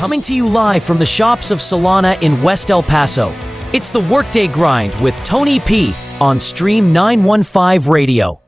Coming to you live from the shops of Solana in West El Paso. It's the Workday Grind with TonyP on Stream 915 Radio.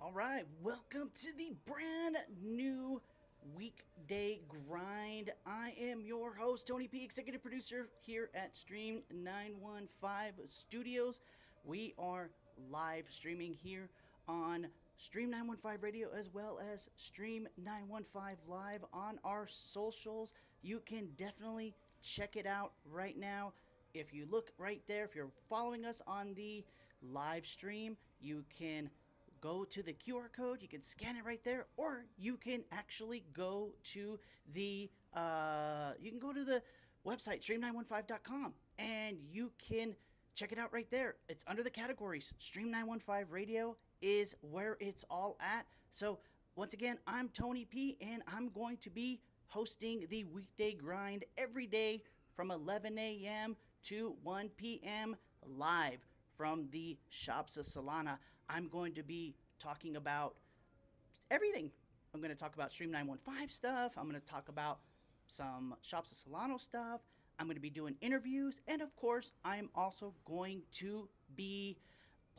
All right, welcome to the brand new Weekday Grind. I am your host, Tony P, executive producer here at Stream 915 Studios. We are live streaming here on Stream 915 Radio as well as Stream 915 Live on our socials. You can definitely check it out right now. If you look right there, if you're following us on the live stream, you can go to the QR code. You can scan it right there, or you can actually go to the website stream915.com and you can check it out right there. It's under the categories. Stream 915 Radio is where it's all at. So once again, I'm Tony P, and I'm going to be hosting the Weekday Grind every day from 11 a.m. to 1 p.m. live from the shops of Solana. I'm going to be talking about everything. I'm going to talk about Stream 915 stuff. I'm going to talk about some Shops of Solano stuff. I'm going to be doing interviews. And of course, I'm also going to be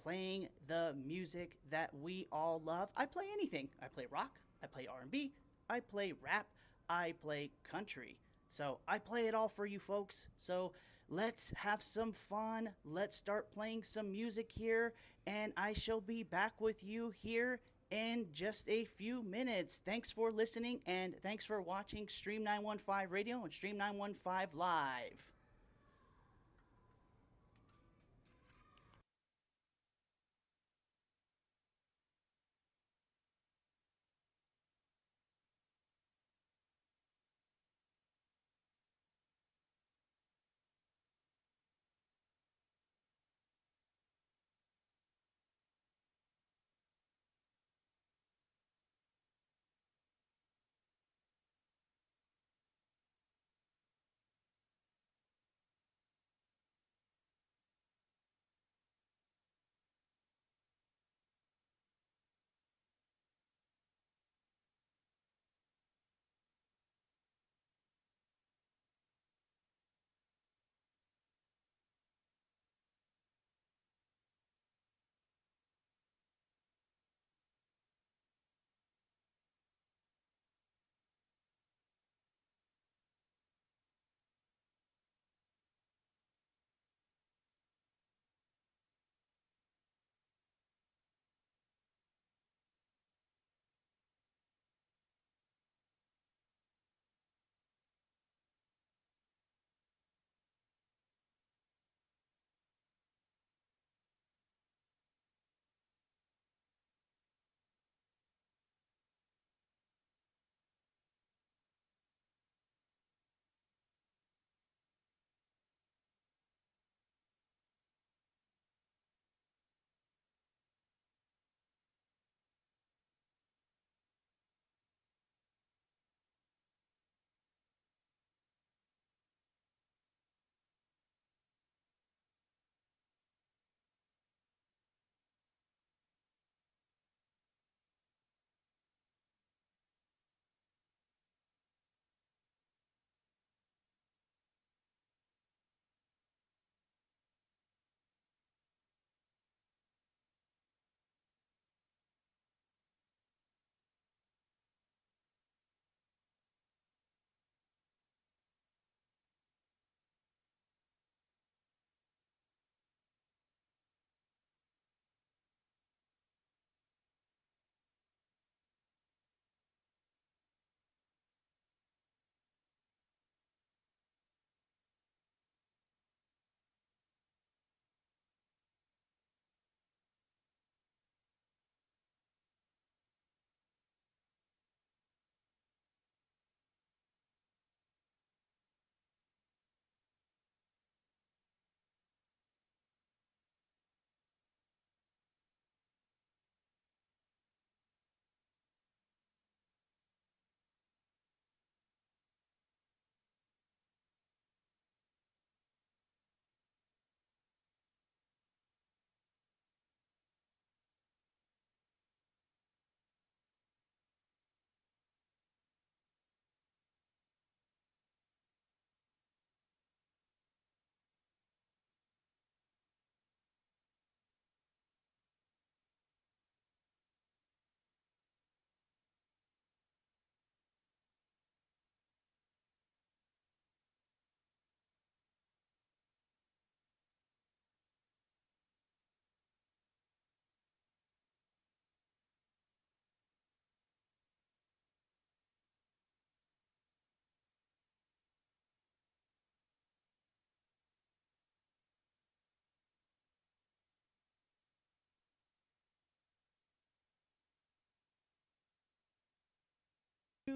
playing the music that we all love. I play anything. I play rock. I play R&B. I play rap. I play country. So I play it all for you folks. So let's have some fun. Let's start playing some music here, and I shall be back with you here in just a few minutes. Thanks for listening, and thanks for watching Stream 915 Radio and Stream 915 Live.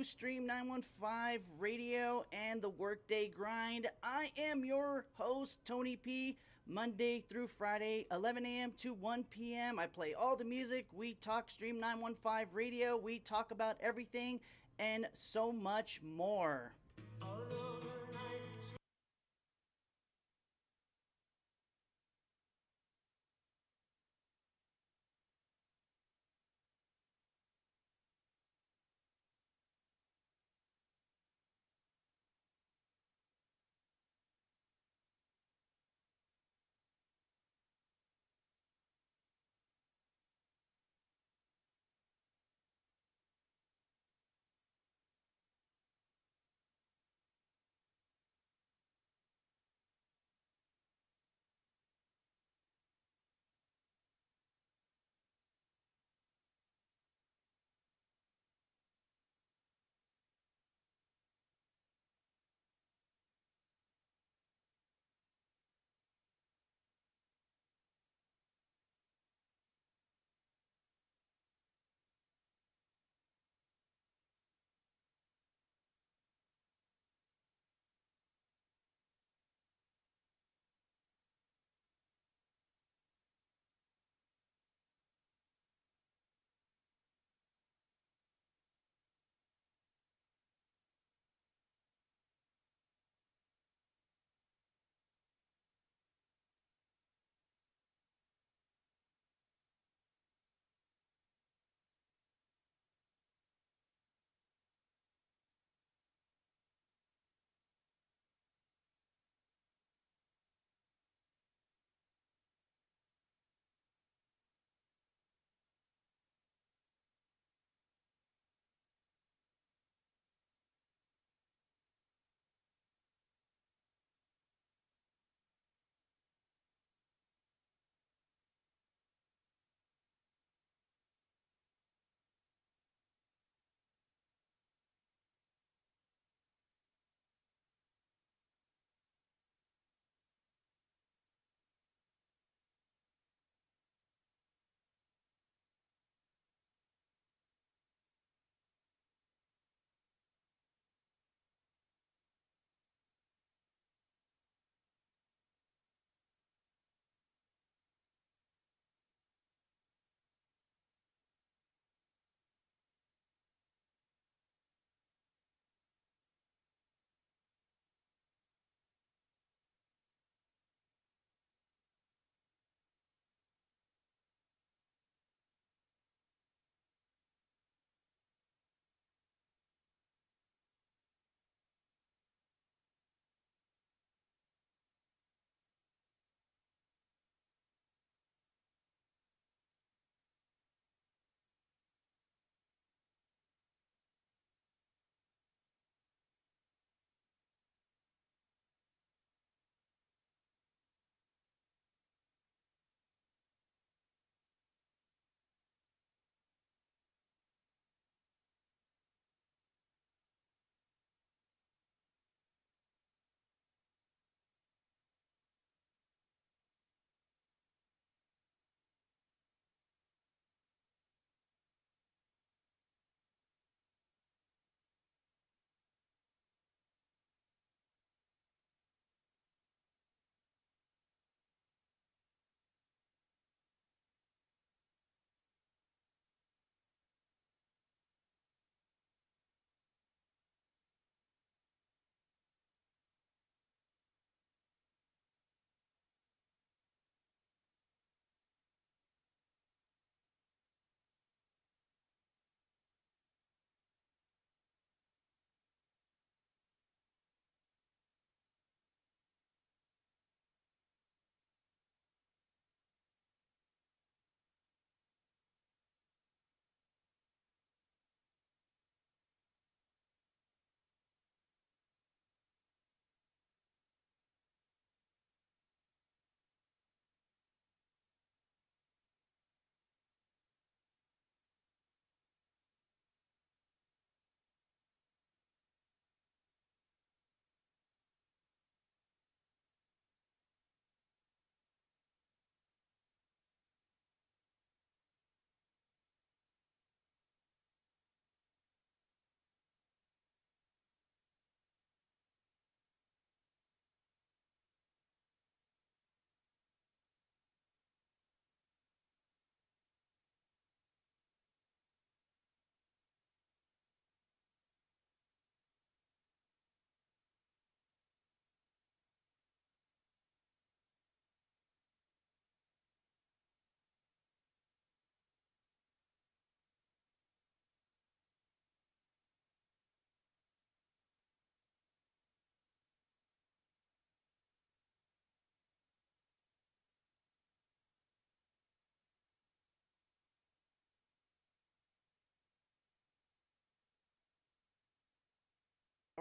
Stream 915 Radio and the Workday Grind. I am your host, Tony P. Monday through Friday, 11 a.m. to 1 p.m. I play all the music. We talk Stream 915 Radio. We talk about everything and so much more.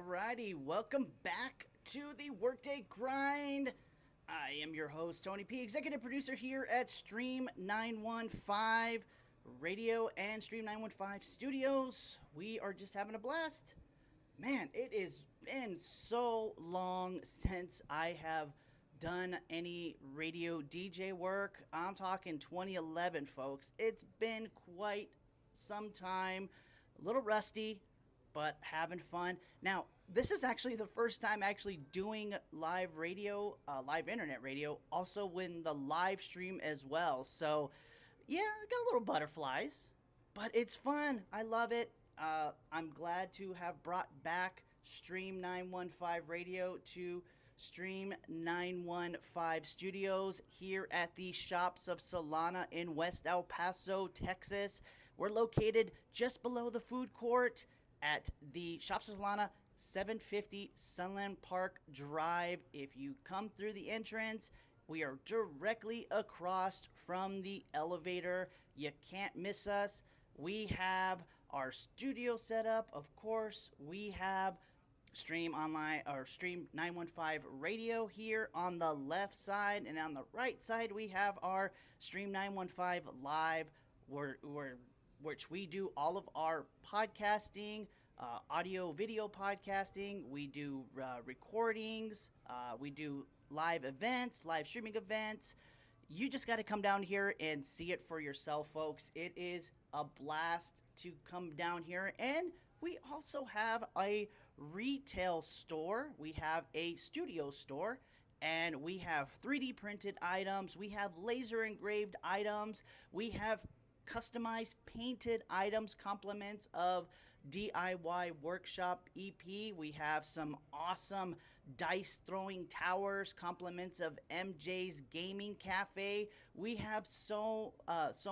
Alrighty, welcome back to the Workday Grind. I am your host, Tony P, executive producer here at Stream 915 Radio and Stream 915 Studios. We are just having a blast. Man, it has been so long since I have done any radio DJ work. I'm talking 2011, folks. It's been quite some time, a little rusty, but having fun. Now, this is actually the first time actually doing live radio, live internet radio, also when the live stream as well. So, yeah, I got a little butterflies, but it's fun. I love it. I'm glad to have brought back Stream 915 Radio to Stream 915 Studios here at the Shops of Solana in West El Paso, Texas. We're located just below the food court at the Shops of Solana, 750 Sunland Park Drive. If you come through the entrance, we are directly across from the elevator. You can't miss us. We have our studio set up, of course. We have Stream Online or Stream 915 Radio here on the left side, and on the right side we have our Stream 915 Live, which we do all of our podcasting, audio, video podcasting. We do recordings. We do live events, live streaming events. You just got to come down here and see it for yourself, folks. It is a blast to come down here. And we also have a retail store. We have a studio store. And we have 3D printed items. We have laser engraved items. We have customized painted items, compliments of DIY Workshop EP. We have some awesome dice throwing towers, compliments of MJ's Gaming Cafe. We have so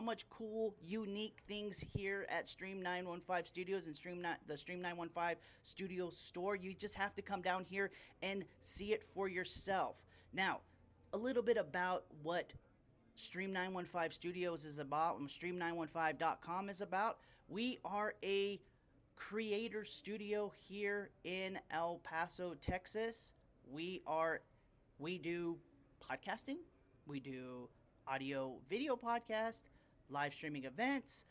much cool, unique things here at Stream 915 Studios and the Stream 915 Studios store. You just have to come down here and see it for yourself. Now, a little bit about what Stream 915 Studios is about, stream915.com is about. We are a creator studio here in El Paso, Texas. We do podcasting, we do audio video podcast, live streaming events,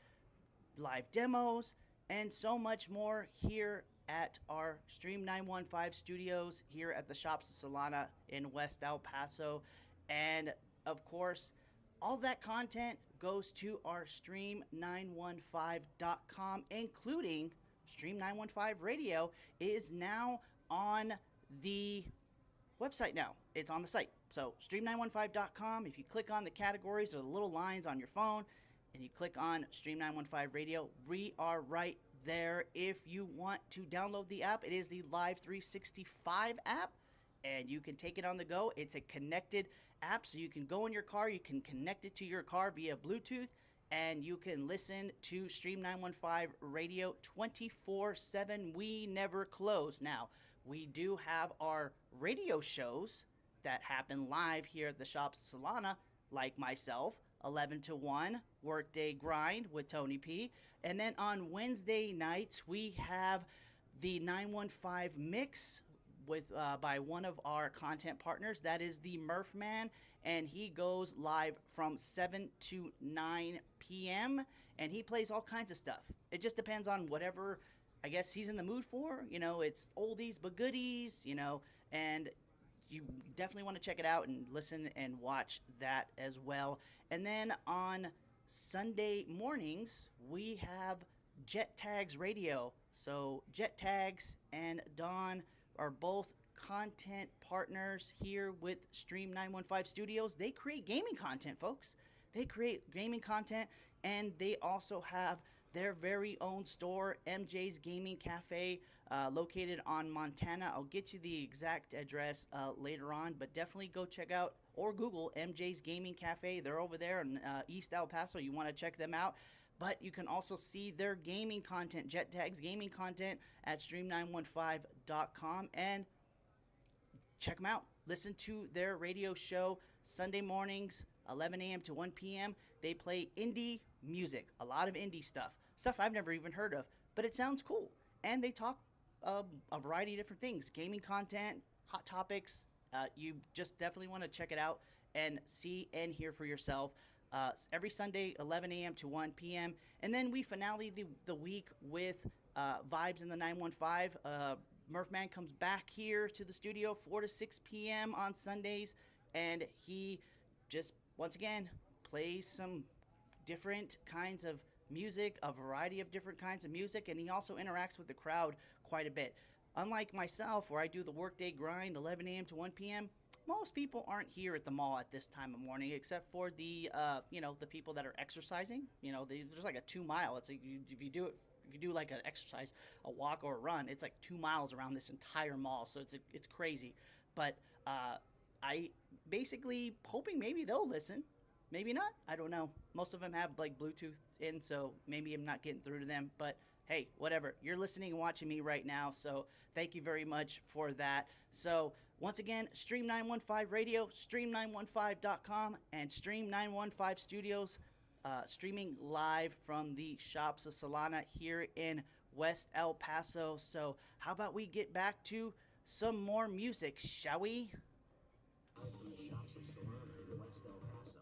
live demos, and so much more here at our Stream 915 Studios here at the Shops of Solana in West El Paso. And of course, all that content goes to our stream915.com, including Stream 915 Radio is now on the website now. It's on the site. So stream915.com, if you click on the categories or the little lines on your phone and you click on Stream 915 Radio, we are right there. If you want to download the app, it is the Live 365 app, and you can take it on the go. It's a connected app, so you can go in your car, you can connect it to your car via Bluetooth, and you can listen to Stream 915 Radio 24/7. We never close. Now, we do have our radio shows that happen live here at the Shops of Solana, like myself, 11 to 1, Workday Grind with Tony P. And then on Wednesday nights, we have the 915 Mix with by one of our content partners. That is the Murph Man, and he goes live from 7 to 9 p.m. and he plays all kinds of stuff. It just depends on whatever, I guess, he's in the mood for. You know, it's oldies but goodies, you know, and you definitely want to check it out and listen and watch that as well. And then on Sunday mornings, we have Jet Tags Radio. So Jet Tags and Don are both content partners here with Stream 915 Studios. They create gaming content, folks. They create gaming content, and they also have their very own store, MJ's Gaming Cafe, located on Montana. I'll get you the exact address later on, but definitely go check out or Google MJ's Gaming Cafe. They're over there in East El Paso. You want to check them out. But you can also see their gaming content, Jet Tags gaming content, at stream915.com, and check them out. Listen to their radio show Sunday mornings, 11 a.m. to 1 p.m. They play indie music, a lot of indie stuff I've never even heard of, but it sounds cool. And they talk a variety of different things, gaming content, hot topics. You just definitely want to check it out and see and hear for yourself. Every Sunday, 11 a.m. to 1 p.m. And then we finale the week with Vibes in the 915. Murphman comes back here to the studio 4 to 6 p.m. on Sundays, and he just, once again, plays some different kinds of music, a variety of different kinds of music, and he also interacts with the crowd quite a bit. Unlike myself, where I do the workday grind 11 a.m. to 1 p.m., most people aren't here at the mall at this time of morning, except for the the people that are exercising. There's like a 2 mile. It's like if you do it. If you do like an exercise, a walk or a run, it's like 2 miles around this entire mall. So it's crazy. But I basically hoping maybe they'll listen. Maybe not. I don't know. Most of them have like Bluetooth in, so maybe I'm not getting through to them. But hey, whatever. You're listening and watching me right now, so thank you very much for that. So once again, Stream 915 Radio, stream915.com, and Stream 915 Studios, streaming live from the shops of Solana here in West El Paso. So how about we get back to some more music, shall we? Live from the shops of Solana in West El Paso.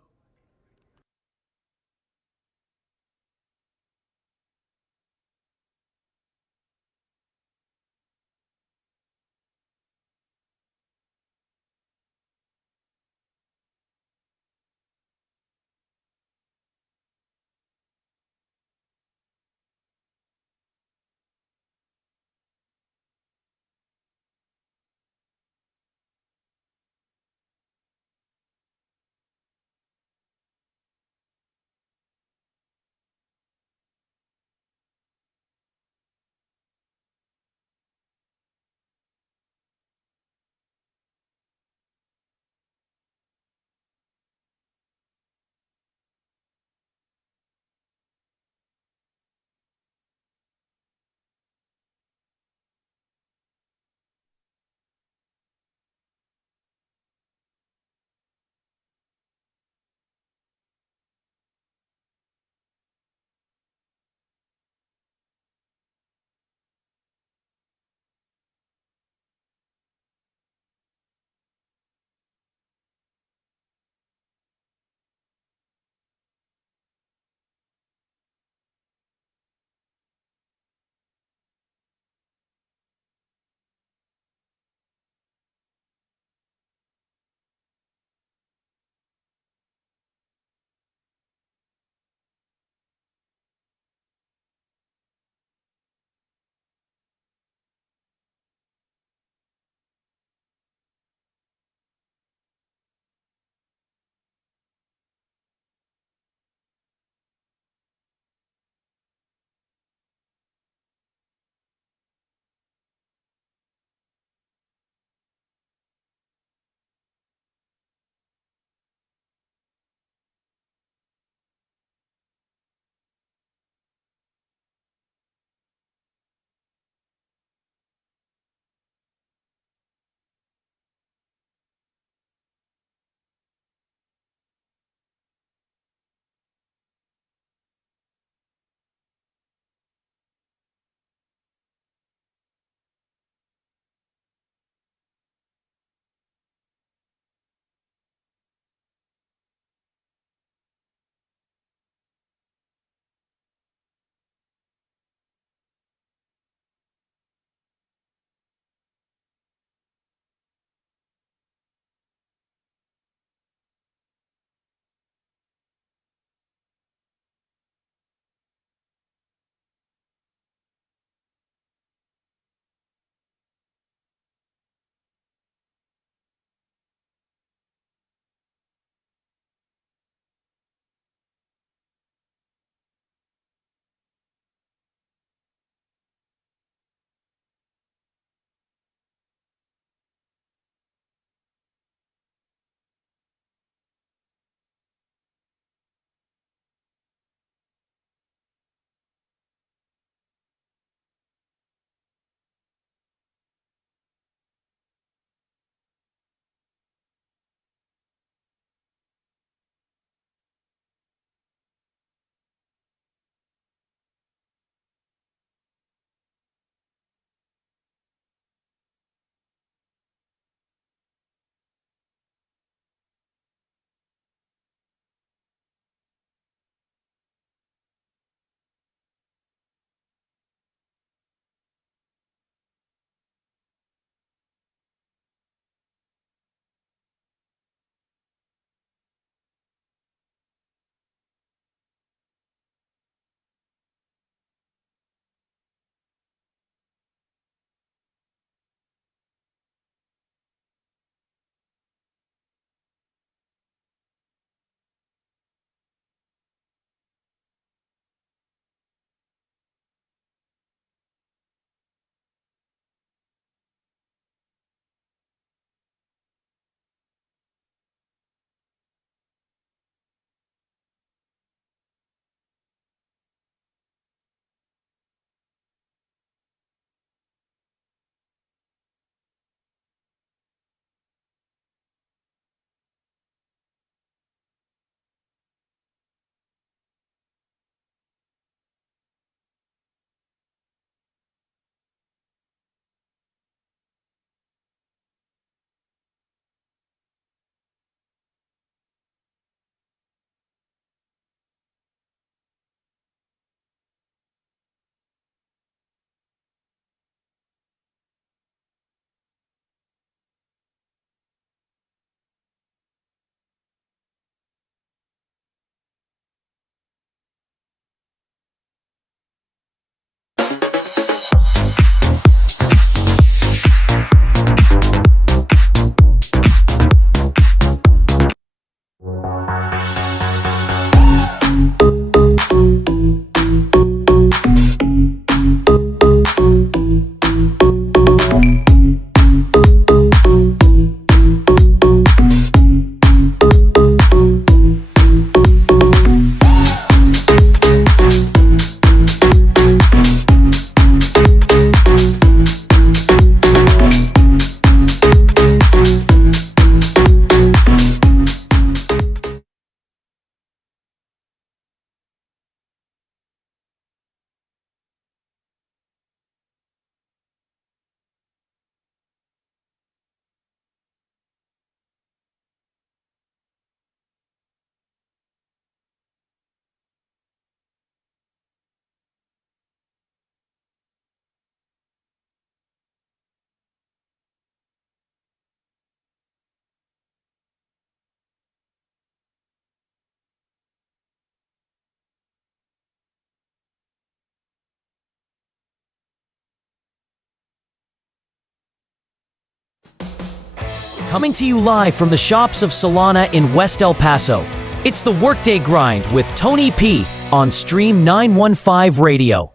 Coming to you live from the shops of Solana in West El Paso. It's the Workday Grind with TonyP on Stream 915 Radio.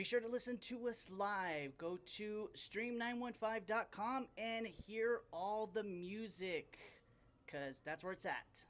Be sure to listen to us live. Go to stream915.com and hear all the music, because that's where it's at.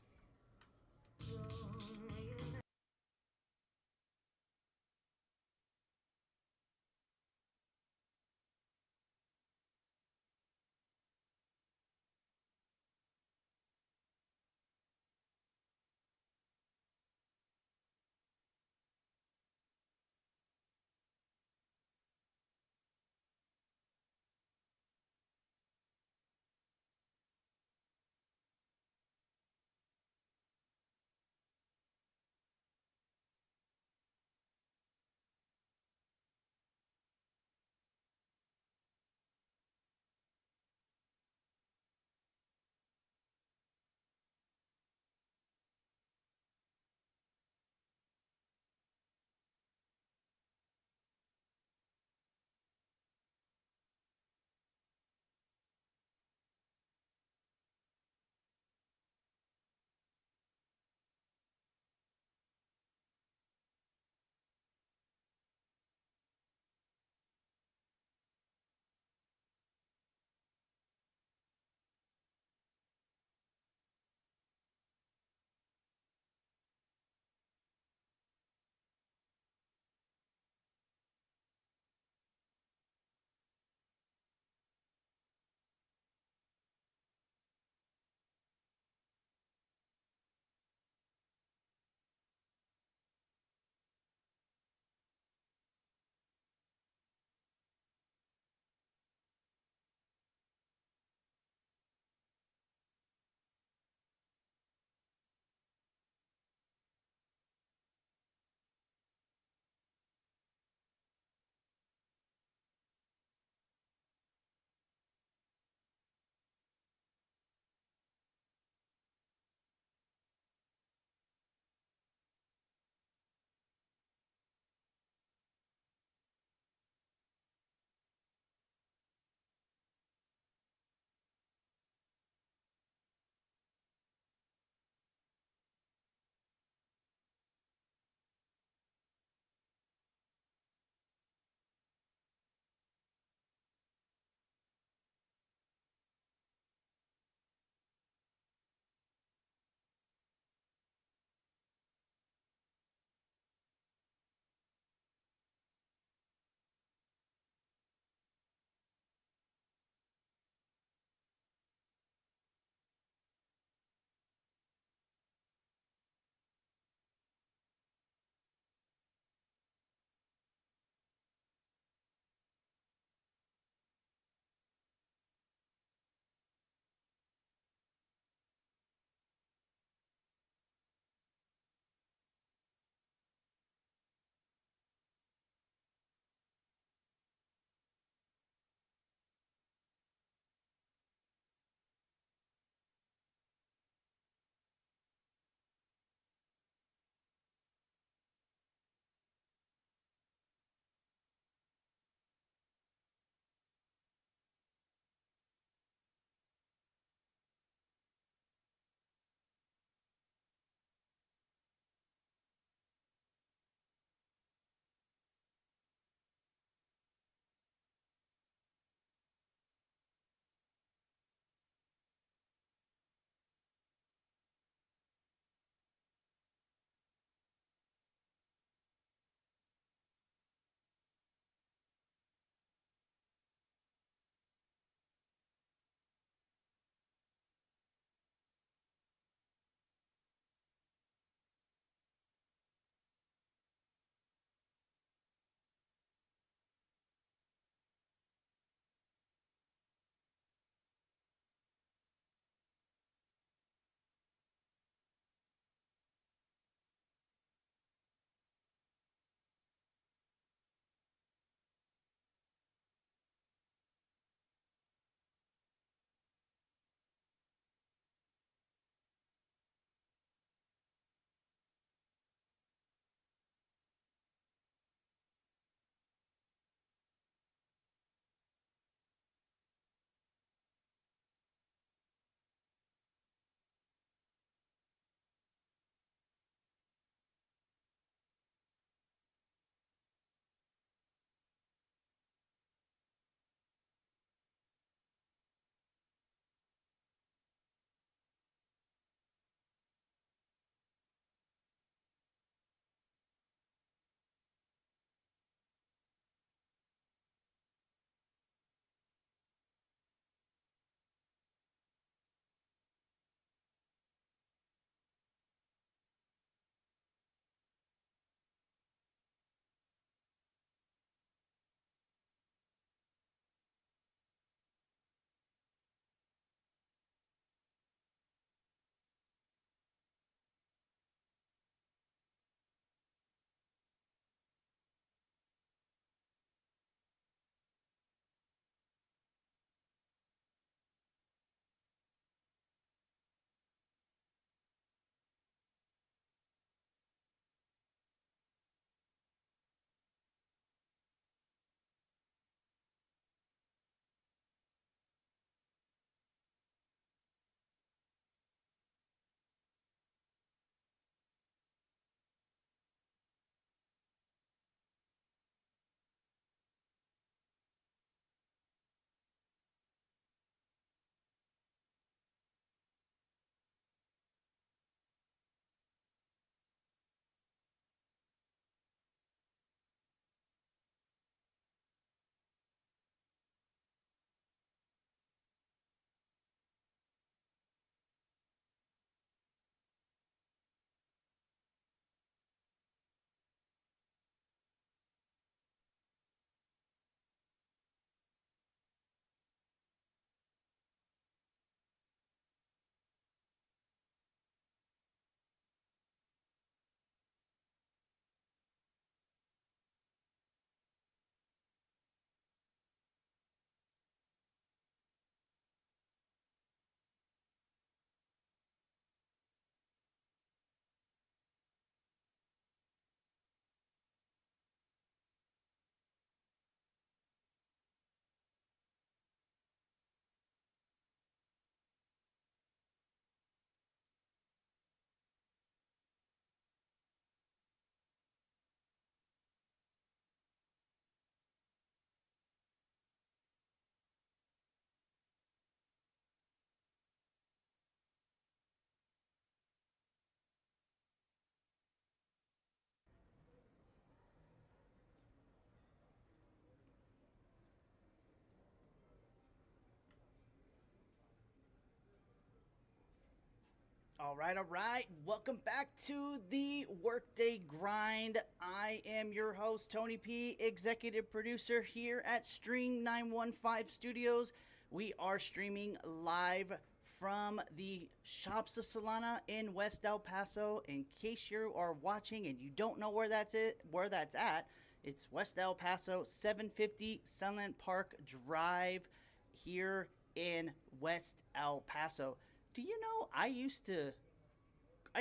All right, all right. Welcome back to the Workday Grind. I am your host, Tony P, executive producer here at Stream 915 Studios. We are streaming live from the Shops of Solana in West El Paso. In case you are watching and you don't know where that's at, it's West El Paso, 750 Sunland Park Drive here in West El Paso. Do you know, I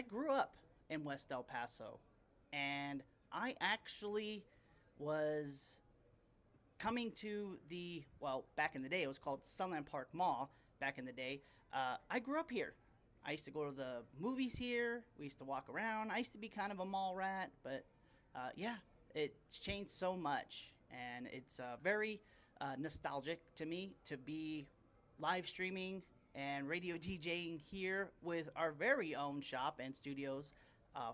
grew up in West El Paso, and I actually was coming to back in the day, it was called Sunland Park Mall back in the day. I grew up here. I used to go to the movies here. We used to walk around. I used to be kind of a mall rat, but yeah, it's changed so much, and it's very nostalgic to me to be live streaming and radio DJing here with our very own shop and studios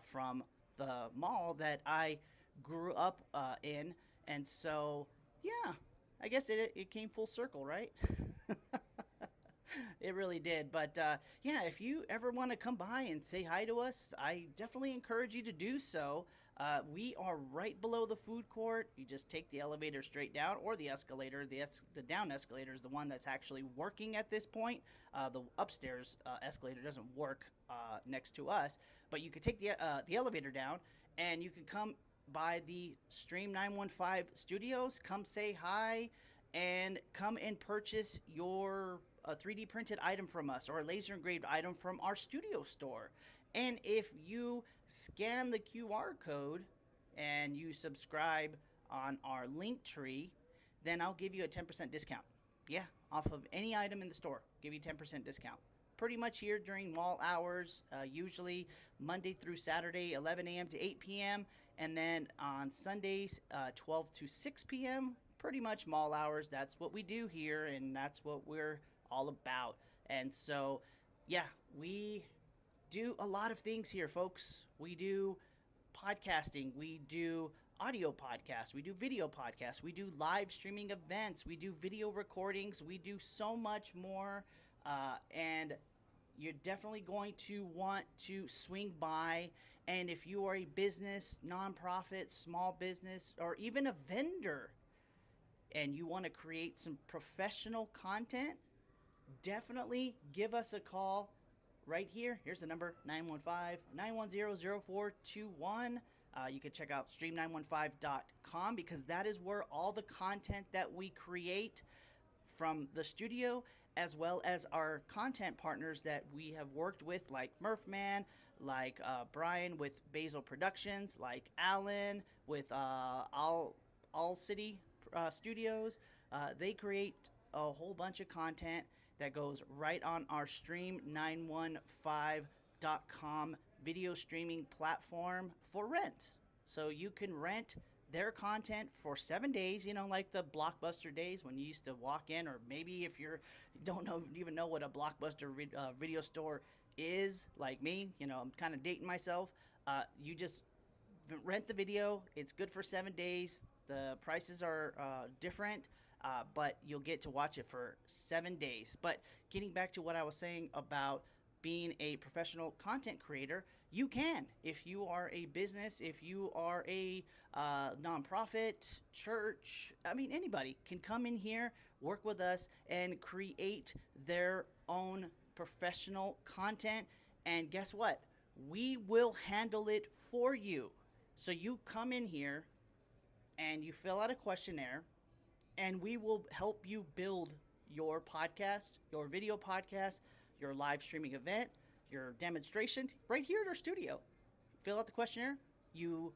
from the mall that I grew up in. And so, yeah, I guess it came full circle, right? It really did. But yeah, if you ever want to come by and say hi to us, I definitely encourage you to do so. We are right below the food court. You just take the elevator straight down, or the escalator. The down escalator is the one that's actually working at this point. The upstairs escalator doesn't work next to us, but you could take the elevator down, and you can come by the Stream 915 Studios. Come say hi, and come and purchase your 3D printed item from us, or a laser engraved item from our studio store. And if you scan the QR code and you subscribe on our link tree, then I'll give you a 10% discount. Yeah, off of any item in the store, give you 10% discount. Pretty much here during mall hours, usually Monday through Saturday, 11 a.m. to 8 p.m. And then on Sundays, 12 to 6 p.m., pretty much mall hours. That's what we do here, and that's what we're all about. And so, yeah, we do a lot of things here, folks. We do podcasting, we do audio podcasts, we do video podcasts, we do live streaming events, we do video recordings, we do so much more, and you're definitely going to want to swing by. And if you are a business, nonprofit, small business, or even a vendor, and you want to create some professional content, definitely give us a call right here. Here's the number, 915-910-0421. You can check out stream915.com, because that is where all the content that we create from the studio, as well as our content partners that we have worked with, like Murphman, like Brian with Basil Productions, like Alan with All City Studios. They create a whole bunch of content that goes right on our stream915.com video streaming platform for rent. So you can rent their content for 7 days, like the Blockbuster days when you used to walk in, or maybe if you don't even know what a Blockbuster video store is, like me, I'm kind of dating myself. You just rent the video. It's good for 7 days. The prices are different. But you'll get to watch it for 7 days. But getting back to what I was saying about being a professional content creator, you can. If you are a business, if you are a nonprofit, church, anybody can come in here, work with us, and create their own professional content. And guess what? We will handle it for you. So you come in here and you fill out a questionnaire, and we will help you build your podcast, your video podcast, your live streaming event, your demonstration right here at our studio. Fill out the questionnaire. You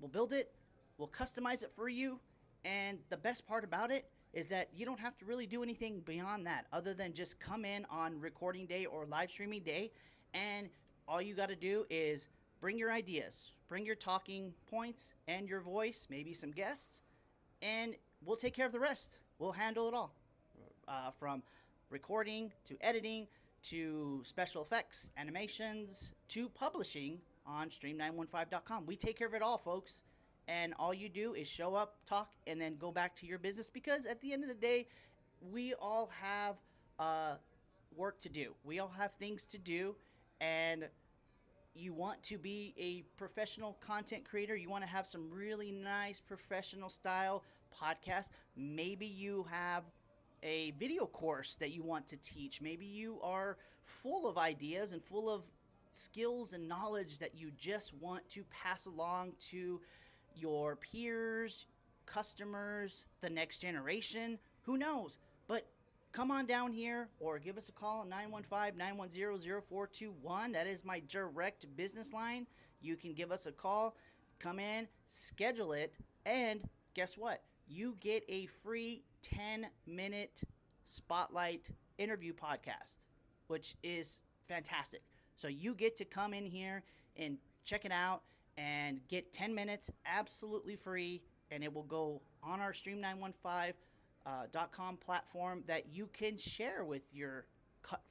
will build it. We'll customize it for you. And the best part about it is that you don't have to really do anything beyond that, other than just come in on recording day or live streaming day. And all you got to do is bring your ideas, bring your talking points and your voice, maybe some guests, and we'll take care of the rest. We'll handle it all, from recording to editing to special effects, animations to publishing on stream915.com. We take care of it all, folks. And all you do is show up, talk, and then go back to your business, because at the end of the day, we all have work to do. We all have things to do, and you want to be a professional content creator, you want to have some really nice professional style podcast, maybe you have a video course that you want to teach, maybe you are full of ideas and full of skills and knowledge that you just want to pass along to your peers, customers, the next generation, who knows? But come on down here or give us a call at 915-910-0421. That is my direct business line. You can give us a call, come in, schedule it, and guess what? You get a free 10-minute spotlight interview podcast, which is fantastic. So you get to come in here and check it out and get 10 minutes absolutely free, and it will go on our stream915.com platform that you can share with your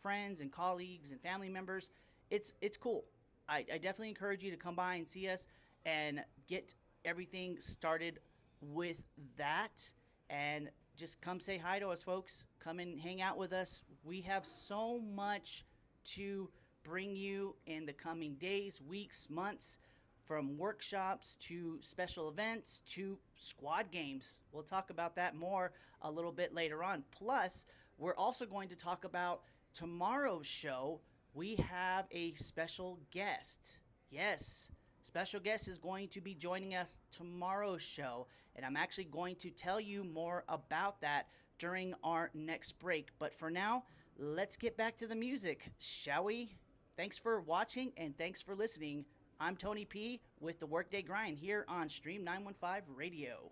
friends and colleagues and family members. It's cool. I definitely encourage you to come by and see us and get everything started with that, and just come say hi to us, folks. Come and hang out with us. We have so much to bring you in the coming days, weeks, months, from workshops to special events to squad games. We'll talk about that more a little bit later on. Plus, we're also going to talk about tomorrow's show. We have a special guest. Yes, special guest is going to be joining us tomorrow's show, and I'm actually going to tell you more about that during our next break. But for now, let's get back to the music, shall we? Thanks for watching and thanks for listening. I'm Tony P with the Workday Grind here on Stream 915 Radio.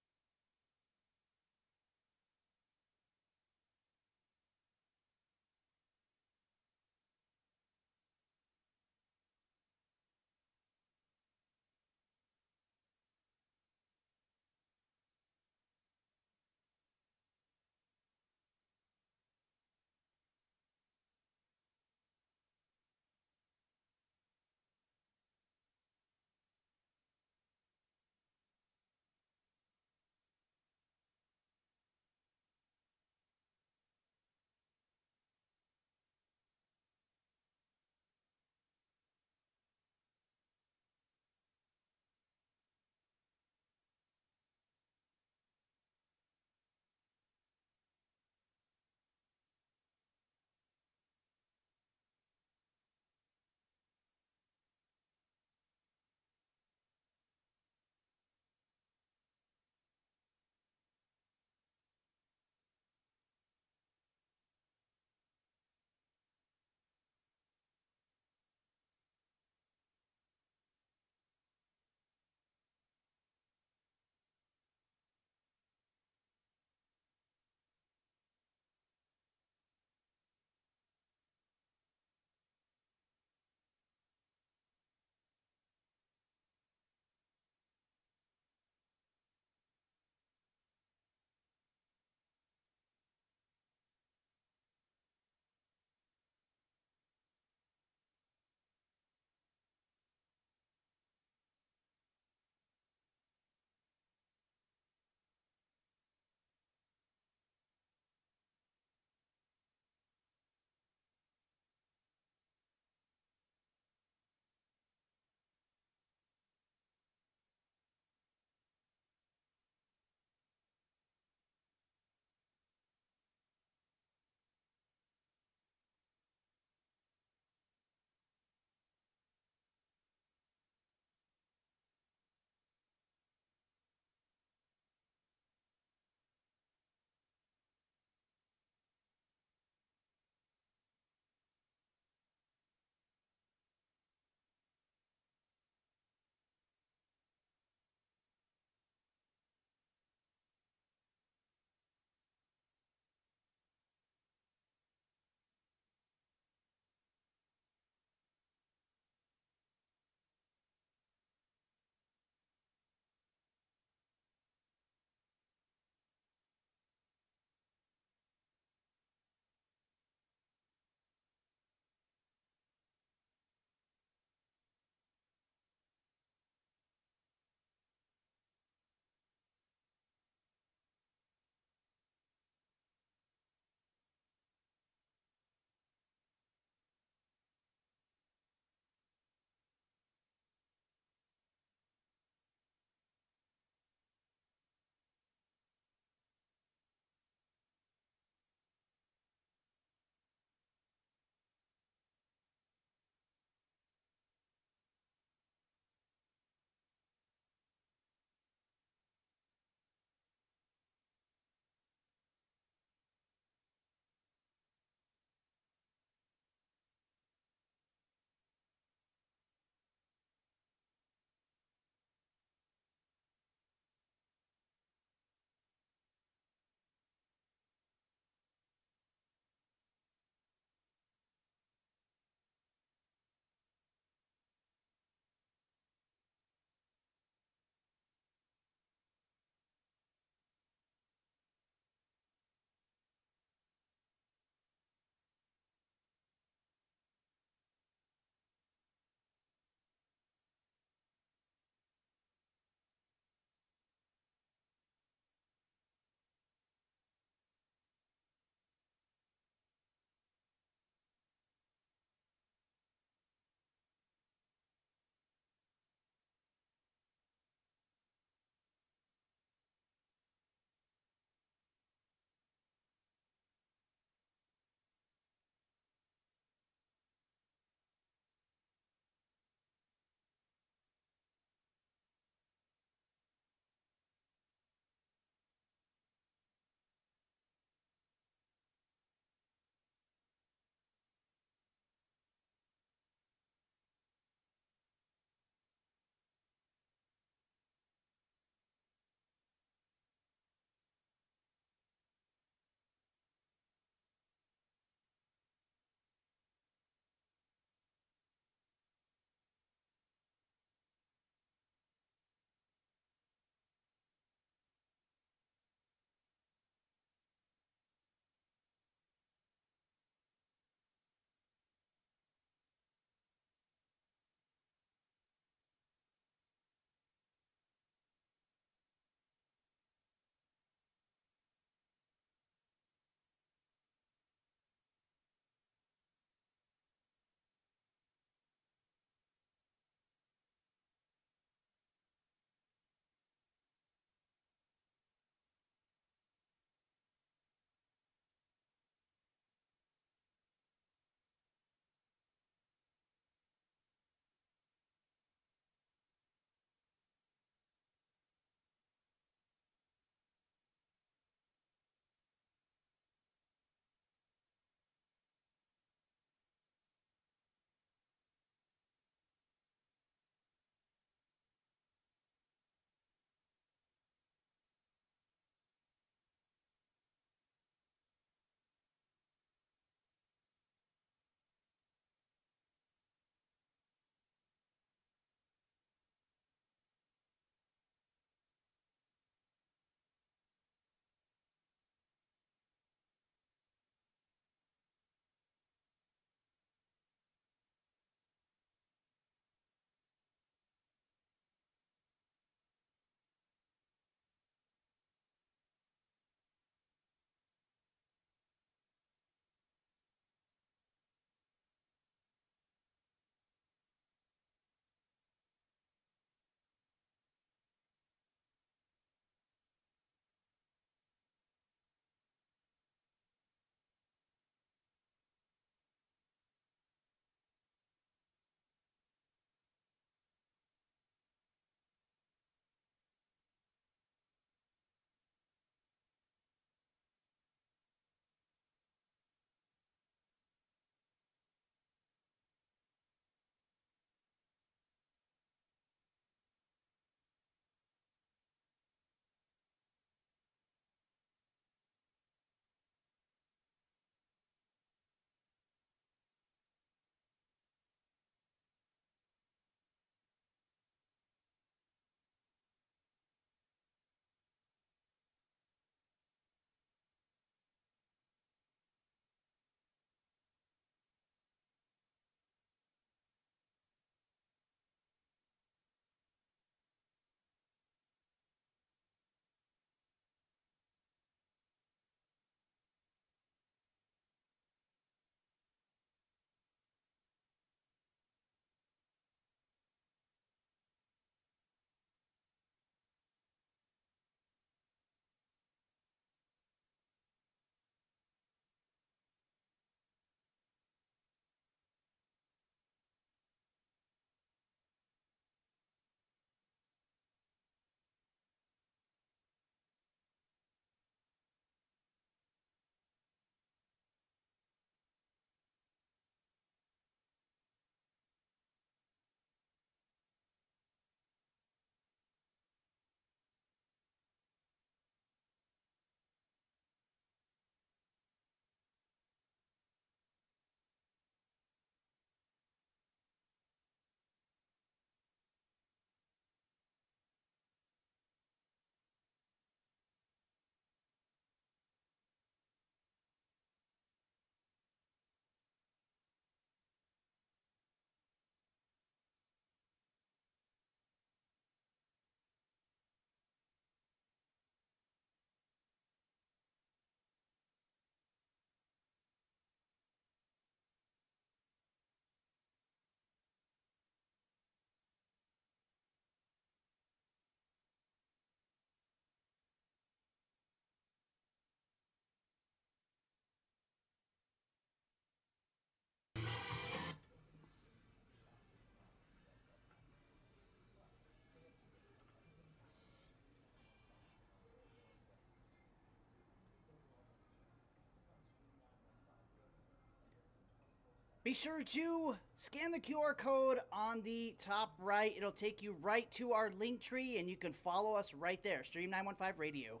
Be sure to scan the QR code on the top right. It'll take you right to our link tree, and you can follow us right there. Stream 915 Radio.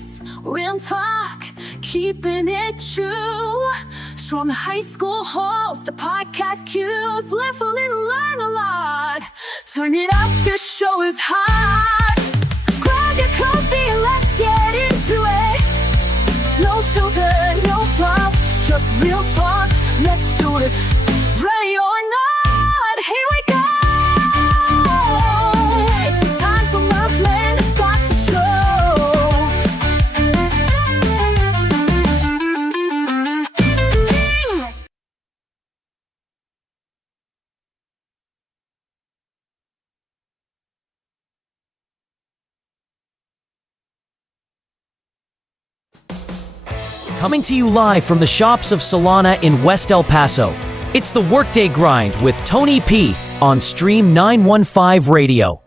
topics, real talk, keeping it true. From the high school halls to podcast cues, live a little, learn a lot. Turn it up, this show is hot. Grab your coffee and let's get into it. No filter, no fluff, just real talk. Let's do it. Ready or not, here we go. It's time for Muffman to start the show. Coming to you live from the shops of Solana in West El Paso, it's the Workday Grind with TonyP on Stream 915 Radio.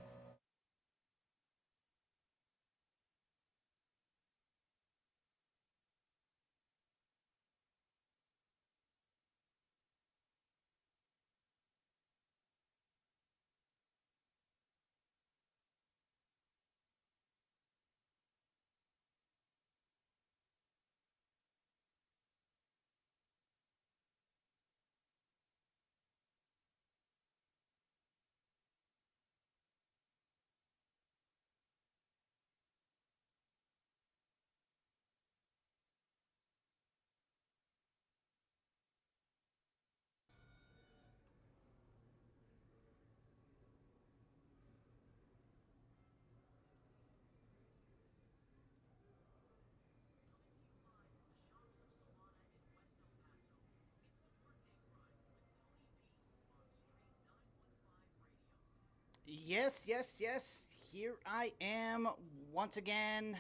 Yes. Here I am once again,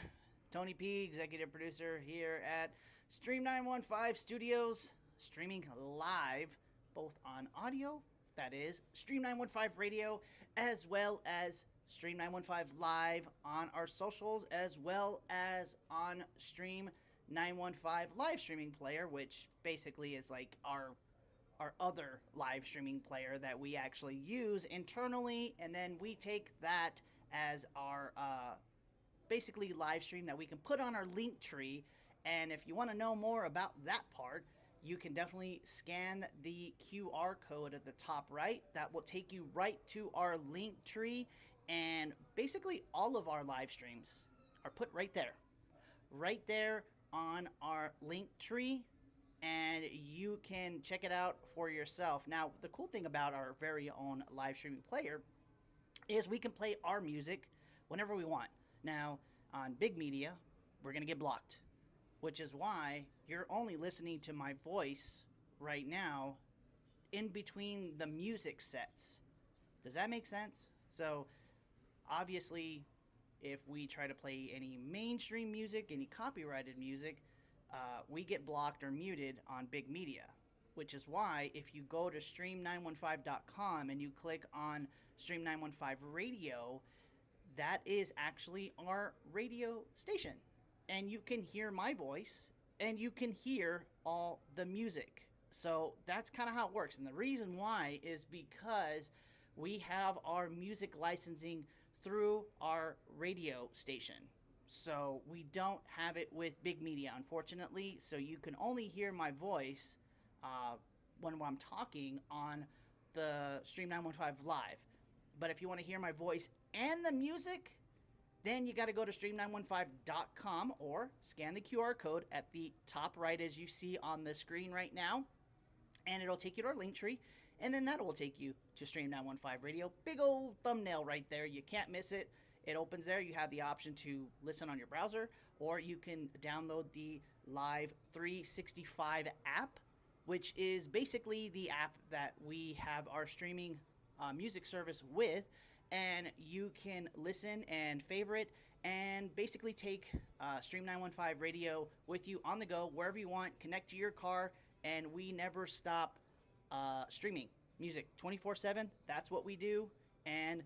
Tony P, executive producer here at Stream 915 Studios, streaming live both on audio, that is Stream 915 Radio, as well as Stream 915 Live on our socials, as well as on Stream 915 live streaming player, which basically is like our other live streaming player that we actually use internally, and then we take that as our basically live stream that we can put on our link tree. And if you want to know more about that part, you can definitely scan the QR code at the top right. That will take you right to our link tree, and basically all of our live streams are put right there on our link tree, and you can check it out for yourself. Now, the cool thing about our very own live streaming player is we can play our music whenever we want. Now, on big media, we're going to get blocked, which is why you're only listening to my voice right now in between the music sets. Does that make sense? So, obviously, if we try to play any mainstream music, any copyrighted music, we get blocked or muted on big media, which is why if you go to stream915.com and you click on Stream 915 Radio, that is actually our radio station. And you can hear my voice and you can hear all the music. So that's kind of how it works. And the reason why is because we have our music licensing through our radio station. So we don't have it with big media, unfortunately. So you can only hear my voice when I'm talking on the Stream 915 Live. But if you want to hear my voice and the music, then you got to go to stream915.com or scan the QR code at the top right as you see on the screen right now. And it'll take you to our link tree. And then that will take you to Stream 915 Radio. Big old thumbnail right there. You can't miss it. It opens there. You have the option to listen on your browser, or you can download the Live 365 app, which is basically the app that we have our streaming music service with, and you can listen and favorite and basically take Stream 915 Radio with you on the go, wherever you want, connect to your car, and we never stop streaming music 24/7. That's what we do, and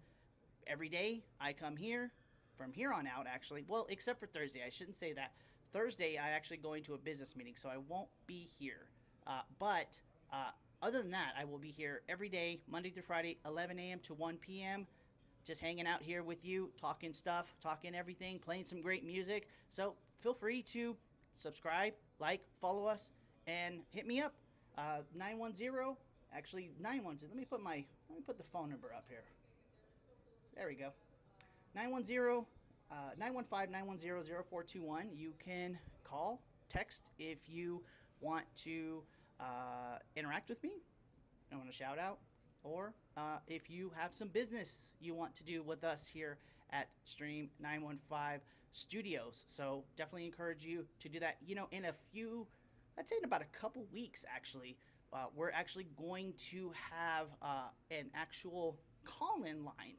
every day I come here, from here on out actually, well, except for Thursday. I shouldn't say that. Thursday I actually going to a business meeting, so I won't be here. But other than that, I will be here every day, Monday through Friday, 11 a.m. to 1 p.m. just hanging out here with you, talking stuff, talking everything, playing some great music. So feel free to subscribe, like, follow us, and hit me up. 910, actually 910. Let me put the phone number up here. There we go. 910 915-910-0421. You can call, text if you want to interact with me. I want to shout out, or if you have some business you want to do with us here at Stream 915 Studios. So definitely encourage you to do that. In a few, I'd say in about a couple weeks, actually, we're actually going to have an actual call-in line.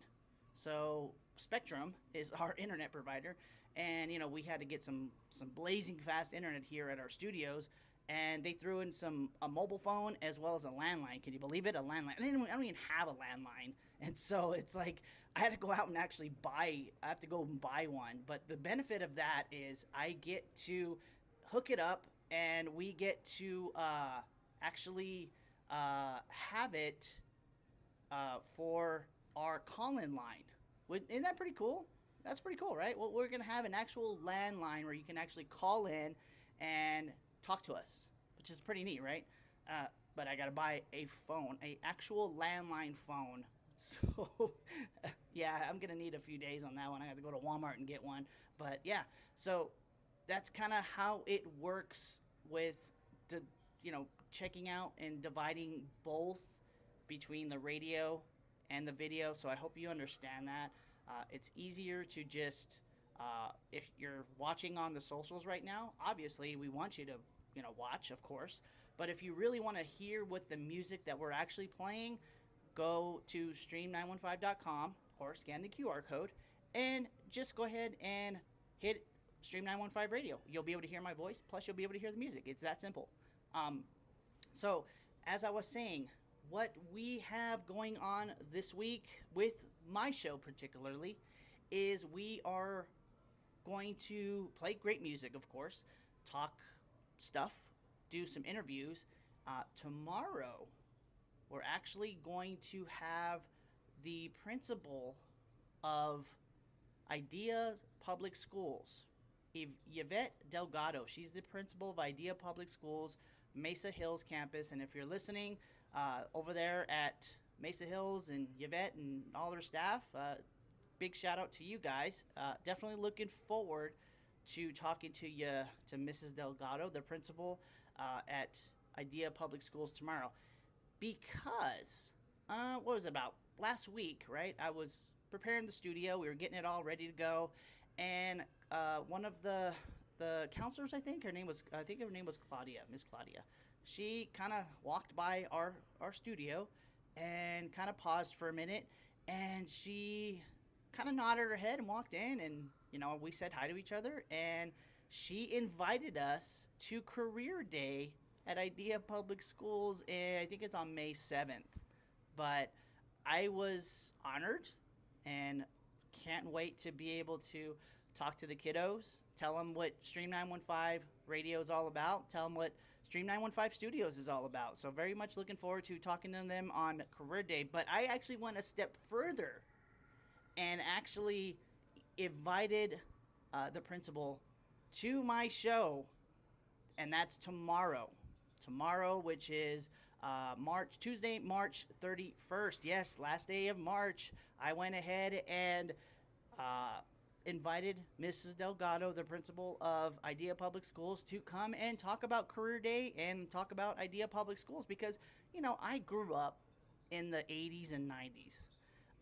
So Spectrum is our internet provider, and we had to get some blazing fast internet here at our studios, and they threw in a mobile phone as well as a landline. Can you believe it? A landline. I don't even have a landline, and so it's like I had to go out and actually buy one. But the benefit of that is I get to hook it up, and we get to actually have it for our call-in line. Isn't that pretty cool? That's pretty cool, right? Well, we're going to have an actual landline where you can actually call in and talk to us, which is pretty neat, right? But I got to buy a phone, an actual landline phone. So, yeah, I'm going to need a few days on that one. I have to go to Walmart and get one. But, yeah, so that's kind of how it works with the, checking out and dividing both between the radio and the video. So I hope you understand that. It's easier to just, if you're watching on the socials right now, obviously we want you to, watch, of course. But if you really want to hear what the music that we're actually playing, go to stream915.com or scan the QR code and just go ahead and hit Stream 915 Radio. You'll be able to hear my voice, plus you'll be able to hear the music. It's that simple. So as I was saying, what we have going on this week with my show particularly is we are going to play great music, of course, talk stuff, do some interviews. Tomorrow, we're actually going to have the principal of Idea Public Schools, Yvette Delgado. She's the principal of Idea Public Schools, Mesa Hills campus. And if you're listening over there at Mesa Hills and Yvette and all her staff, big shout out to you guys. Definitely looking forward to talking to Mrs. Delgado, the principal at Idea Public Schools tomorrow. Because, what was it, about last week, right? I was preparing the studio. We were getting it all ready to go. And one of the counselors, I think her name was Claudia, Miss Claudia. She kind of walked by our studio and kind of paused for a minute, and she kind of nodded her head and walked in, and we said hi to each other, and she invited us to Career Day at Idea Public Schools, and I think it's on May 7th. But I was honored and can't wait to be able to talk to the kiddos, tell them what Stream 915 Radio is all about, tell them what Stream 915 Studios is all about. So very much looking forward to talking to them on Career Day. But I actually went a step further and actually invited the principal to my show, and that's tomorrow. Tomorrow, which is Tuesday, March 31st. Yes, last day of March. I went ahead and invited Mrs. Delgado, the principal of Idea Public Schools, to come and talk about Career Day and talk about Idea Public Schools because, I grew up in the 80s and 90s.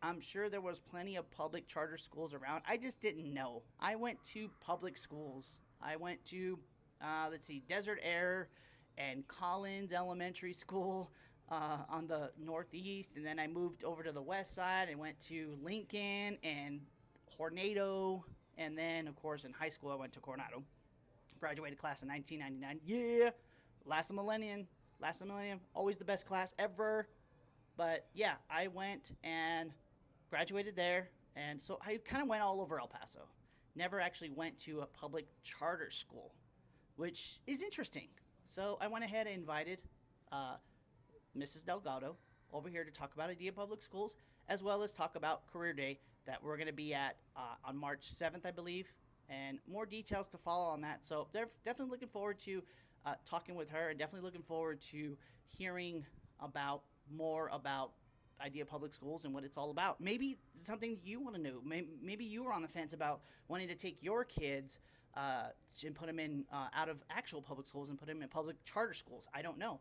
I'm sure there was plenty of public charter schools around. I just didn't know. I went to public schools. I went to, Desert Air and Collins Elementary School on the northeast, and then I moved over to the west side and went to Lincoln and Tornado, and then, of course, in high school I went to Coronado. Graduated class in 1999. Yeah, last of millennium, always the best class ever. But yeah, I went and graduated there, and so I kind of went all over El Paso. Never actually went to a public charter school, which is interesting. So I went ahead and invited Mrs. Delgado over here to talk about Idea Public Schools, as well as talk about Career Day that we're going to be at on March 7th, I believe, and more details to follow on that. So they're definitely looking forward to talking with her, and definitely looking forward to hearing about more about Idea Public Schools and what it's all about. Maybe something you want to know. Maybe you were on the fence about wanting to take your kids and put them in out of actual public schools and put them in public charter schools. I don't know,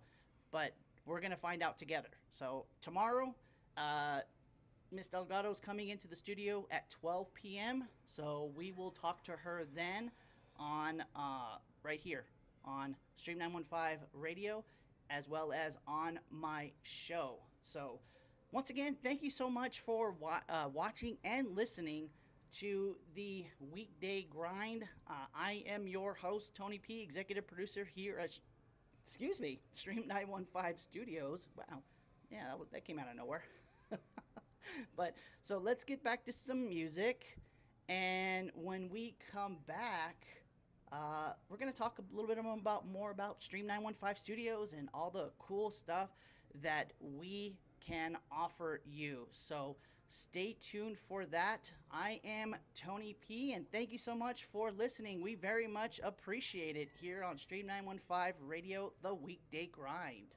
but we're gonna find out together. So tomorrow, Miss Delgado is coming into the studio at 12 p.m. So we will talk to her then on right here on Stream 915 Radio, as well as on my show. So once again, thank you so much for watching and listening to the Weekday Grind. I am your host, Tony P, executive producer here at, Stream 915 Studios. Wow, yeah, that came out of nowhere. But so let's get back to some music, and when we come back, we're gonna talk a little bit more about Stream 915 Studios and all the cool stuff that we can offer you. So stay tuned for that. I am Tony P, and thank you so much for listening. We very much appreciate it here on Stream 915 Radio, the Weekday Grind.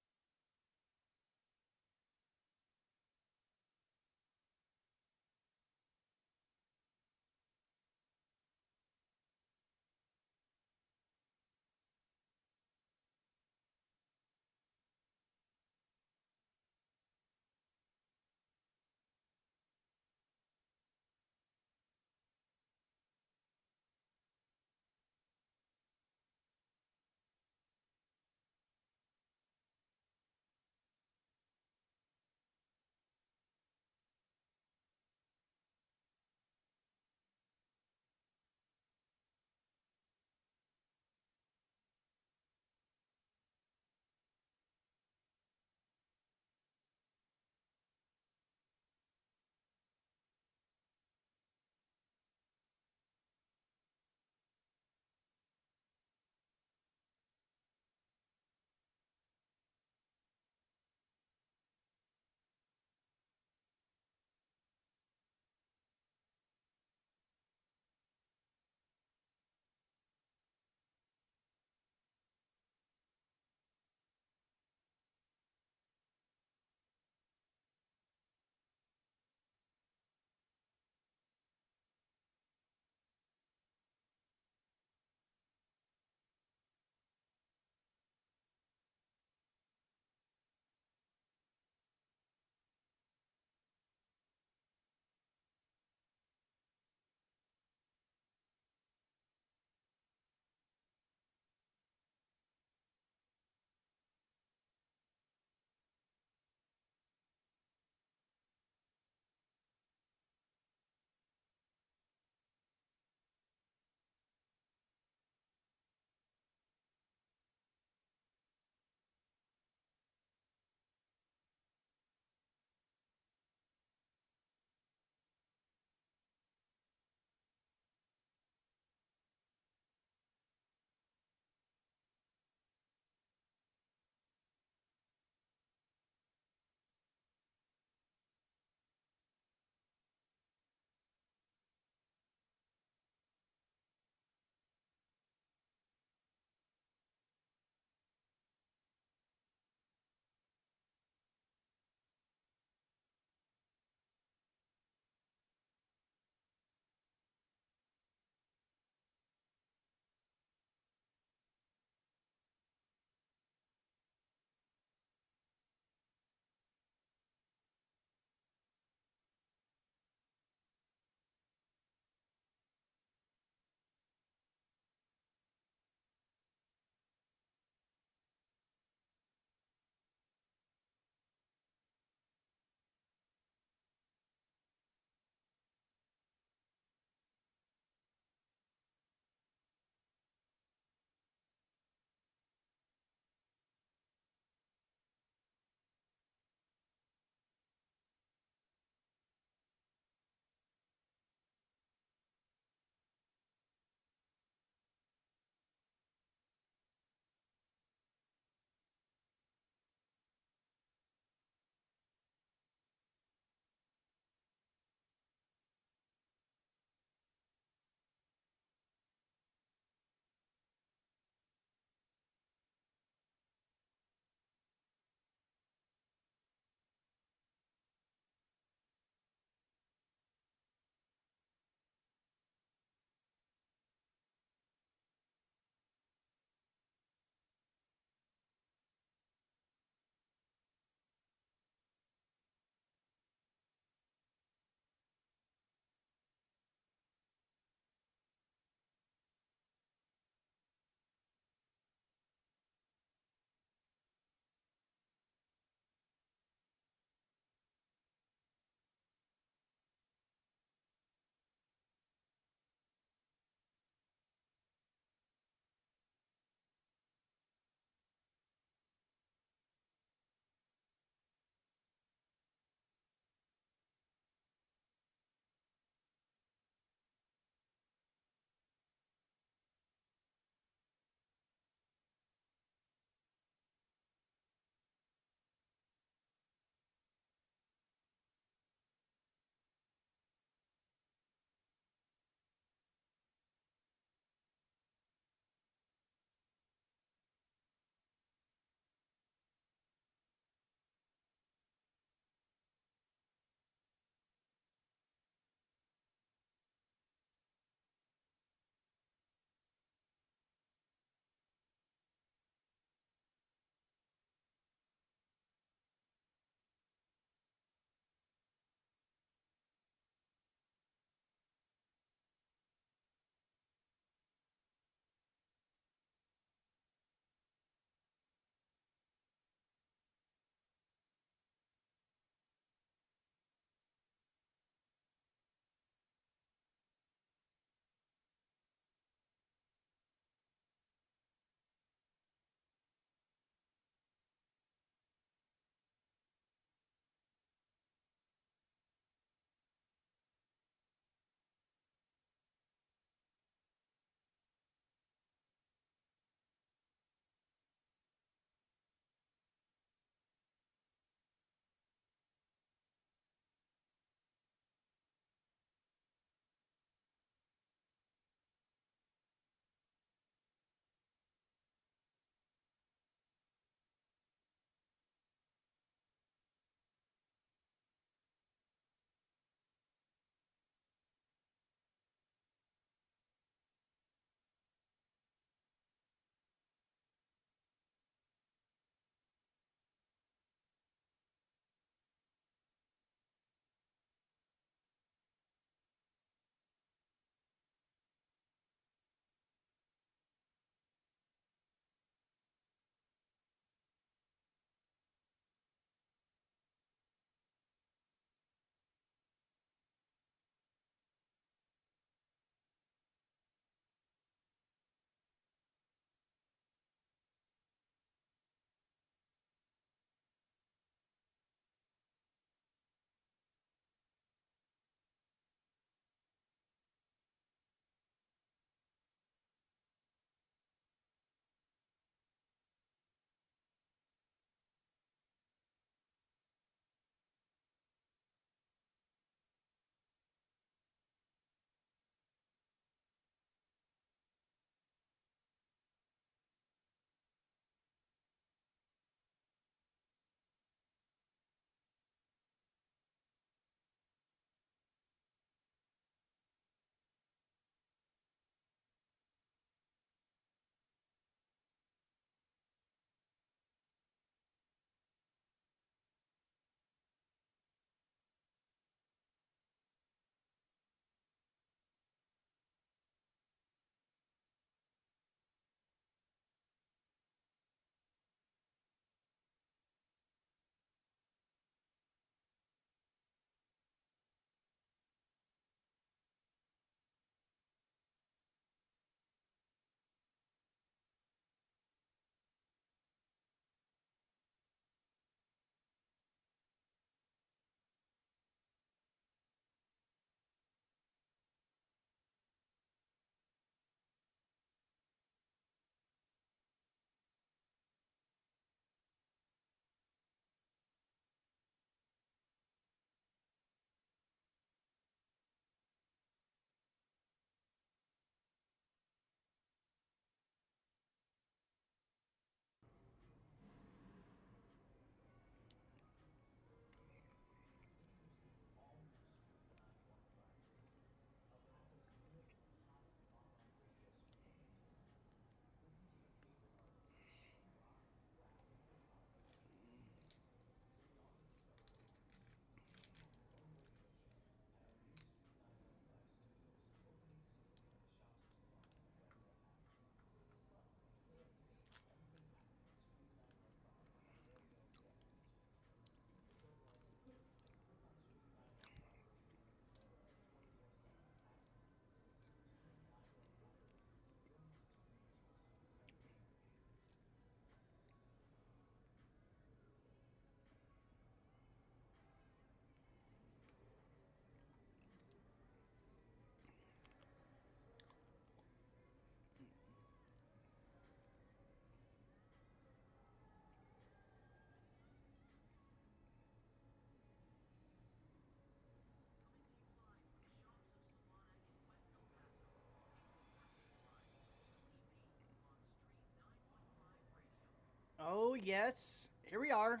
Oh, yes. Here we are.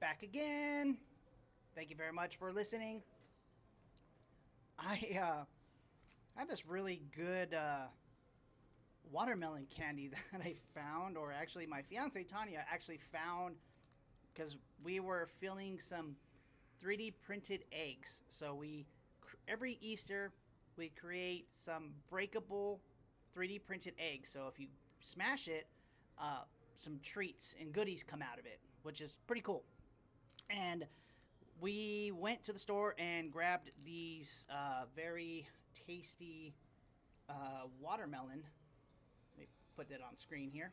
Back again. Thank you very much for listening. I have this really good watermelon candy that I found, or actually my fiance Tanya actually found, because we were filling some 3D printed eggs. So every Easter we create some breakable 3D printed eggs. So if you smash it, some treats and goodies come out of it, which is pretty cool. And we went to the store and grabbed these very tasty watermelon. Let me put that on screen here.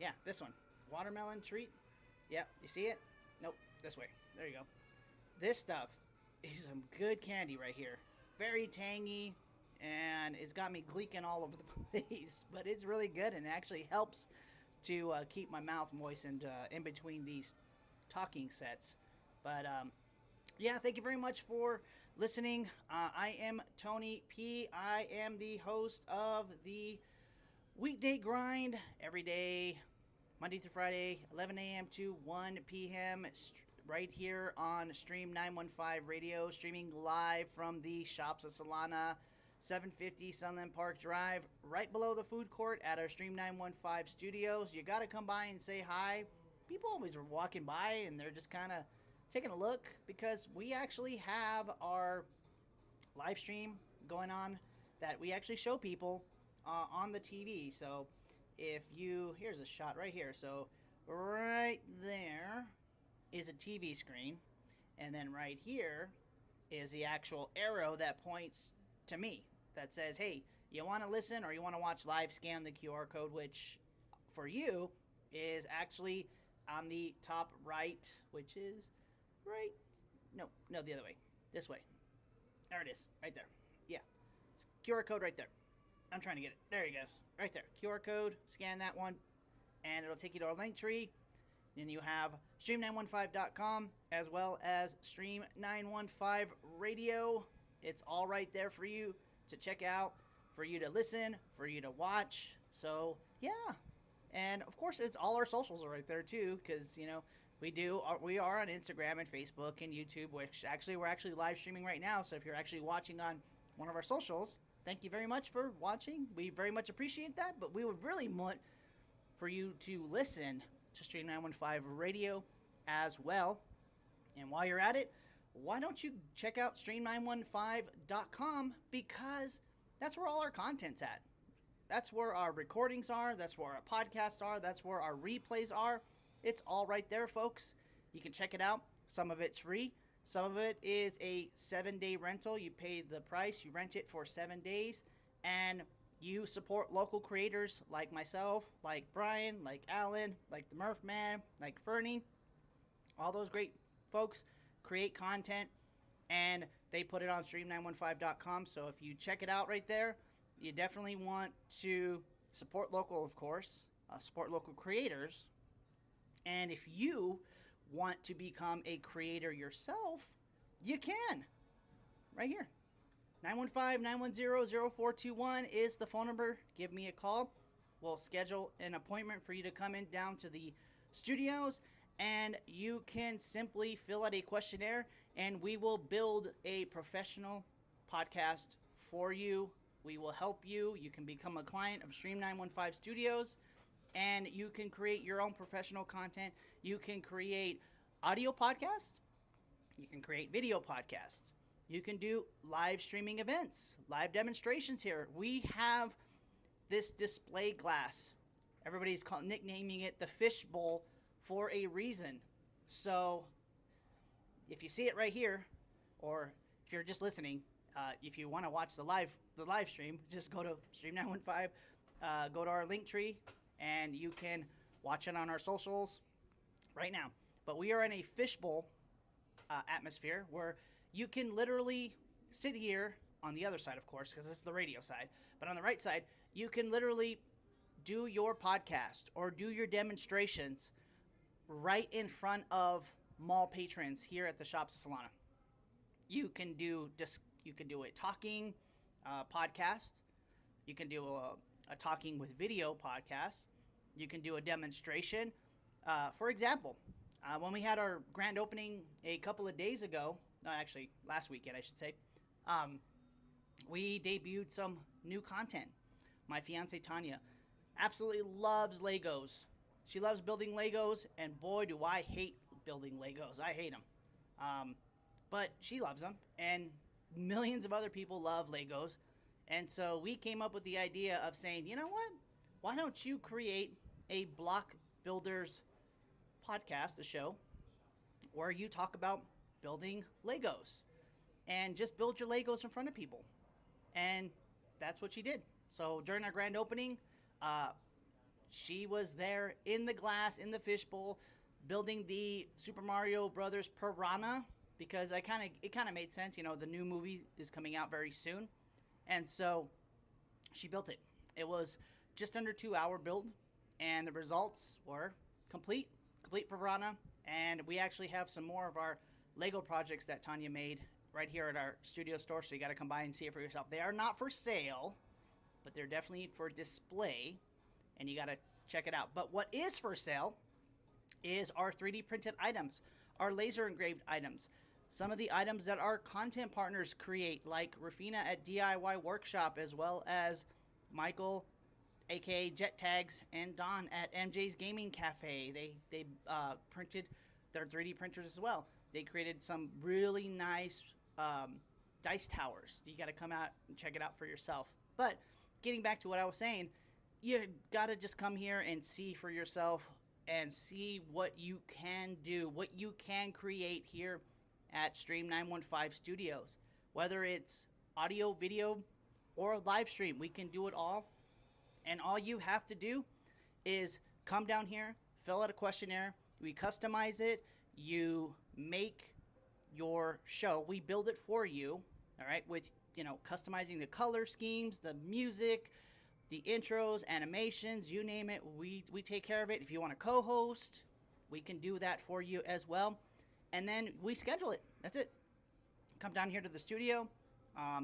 Yeah, this one. Watermelon treat. Yep, you see it? Nope, this way. There you go. This stuff is some good candy right here. Very tangy, and it's got me gleeking all over the place. But it's really good, and it actually helps to keep my mouth moistened in between these talking sets. But yeah, thank you very much for listening. I am Tony P. I am the host of the Weekday Grind every day, Monday through Friday, 11 a.m. to 1 p.m. Right here on Stream 915 Radio, streaming live from the shops of Solana, 750 Sunland Park Drive, right below the food court at our Stream 915 studios. You got to come by and say hi. People always are walking by and they're just kind of taking a look, because we actually have our live stream going on that we actually show people on the TV. So here's a shot right here. So right there is a TV screen, and then right here is the actual arrow that points to me that says, hey, you want to listen or you want to watch live, scan the QR code, which for you is actually on the top right, which is right, no, the other way, this way. There it is, right there. Yeah, it's QR code right there. I'm trying to get it. There you go, right there. QR code, scan that one, and it'll take you to our link tree. Then you have stream915.com as well as Stream 915 Radio. It's all right there for you to check out, for you to listen, for you to watch. So, yeah. And, of course, it's all our socials are right there, too, because, we are on Instagram and Facebook and YouTube, which we're actually live streaming right now. So if you're actually watching on one of our socials, thank you very much for watching. We very much appreciate that, but we would really want for you to listen to Stream 915 Radio as well. And while you're at it, why don't you check out stream915.com, because that's where all our content's at. That's where our recordings are. That's where our podcasts are. That's where our replays are. It's all right there, folks. You can check it out. Some of it's free. Some of it is a 7-day rental. You pay the price. You rent it for 7 days. And you support local creators like myself, like Brian, like Alan, like the Murph Man, like Fernie. All those great folks create content, and they put it on stream915.com. So if you check it out right there, you definitely want to support local, of course, support local creators. And if you want to become a creator yourself, you can. Right here. 915-910-0421 is the phone number. Give me a call. We'll schedule an appointment for you to come in down to the studios, and you can simply fill out a questionnaire, and we will build a professional podcast for you. We will help you. You can become a client of Stream 915 Studios, and you can create your own professional content. You can create audio podcasts. You can create video podcasts. You can do live streaming events, live demonstrations here. We have this display glass. Everybody's nicknaming it the fishbowl for a reason. So if you see it right here, or if you're just listening, if you want to watch the live stream, just go to Stream 915, go to our link tree, and you can watch it on our socials right now. But we are in a fishbowl atmosphere where you can literally sit here on the other side, of course, because this is the radio side. But on the right side, you can literally do your podcast or do your demonstrations right in front of mall patrons here at the shops of Solana. You can do a talking podcast. You can do a talking with video podcast. You can do a demonstration, For example, when we had our grand opening a couple of days ago, no, actually last weekend, I should say, we debuted some new content. My fiance Tanya absolutely loves Legos. She loves building Legos, and boy, do I hate building Legos. I hate them. But she loves them, and millions of other people love Legos. And so we came up with the idea of saying, you know what? Why don't you create a block builders podcast, a show, where you talk about building Legos and just build your Legos in front of people. And that's what she did. So during our grand opening, she was there in the glass, in the fishbowl, building the Super Mario Brothers Piranha, because it kind of made sense. You know, the new movie is coming out very soon. And so she built it. It was just under 2-hour build, and the results were complete Piranha. And we actually have some more of our Lego projects that Tanya made right here at our studio store, so you got to come by and see it for yourself. They are not for sale, but they're definitely for display, and you got to check it out. But what is for sale is our 3D printed items, our laser engraved items, some of the items that our content partners create, like Rafina at DIY Workshop, as well as Michael, aka Jet Tags, and Don at MJ's Gaming Cafe. They printed their 3D printers as well. They created some really nice dice towers. You got to come out and check it out for yourself. But getting back to what I was saying, you got to just come here and see for yourself and see what you can do, what you can create here at Stream 915 Studios. Whether it's audio, video, or live stream, we can do it all. And all you have to do is come down here, fill out a questionnaire, we customize it, you make your show, we build it for you, all right, with, you know, customizing the color schemes, the music, the intros, animations, you name it, we take care of it. If you want to co-host, we can do that for you as well. And then we schedule it. That's it. Come down here to the studio.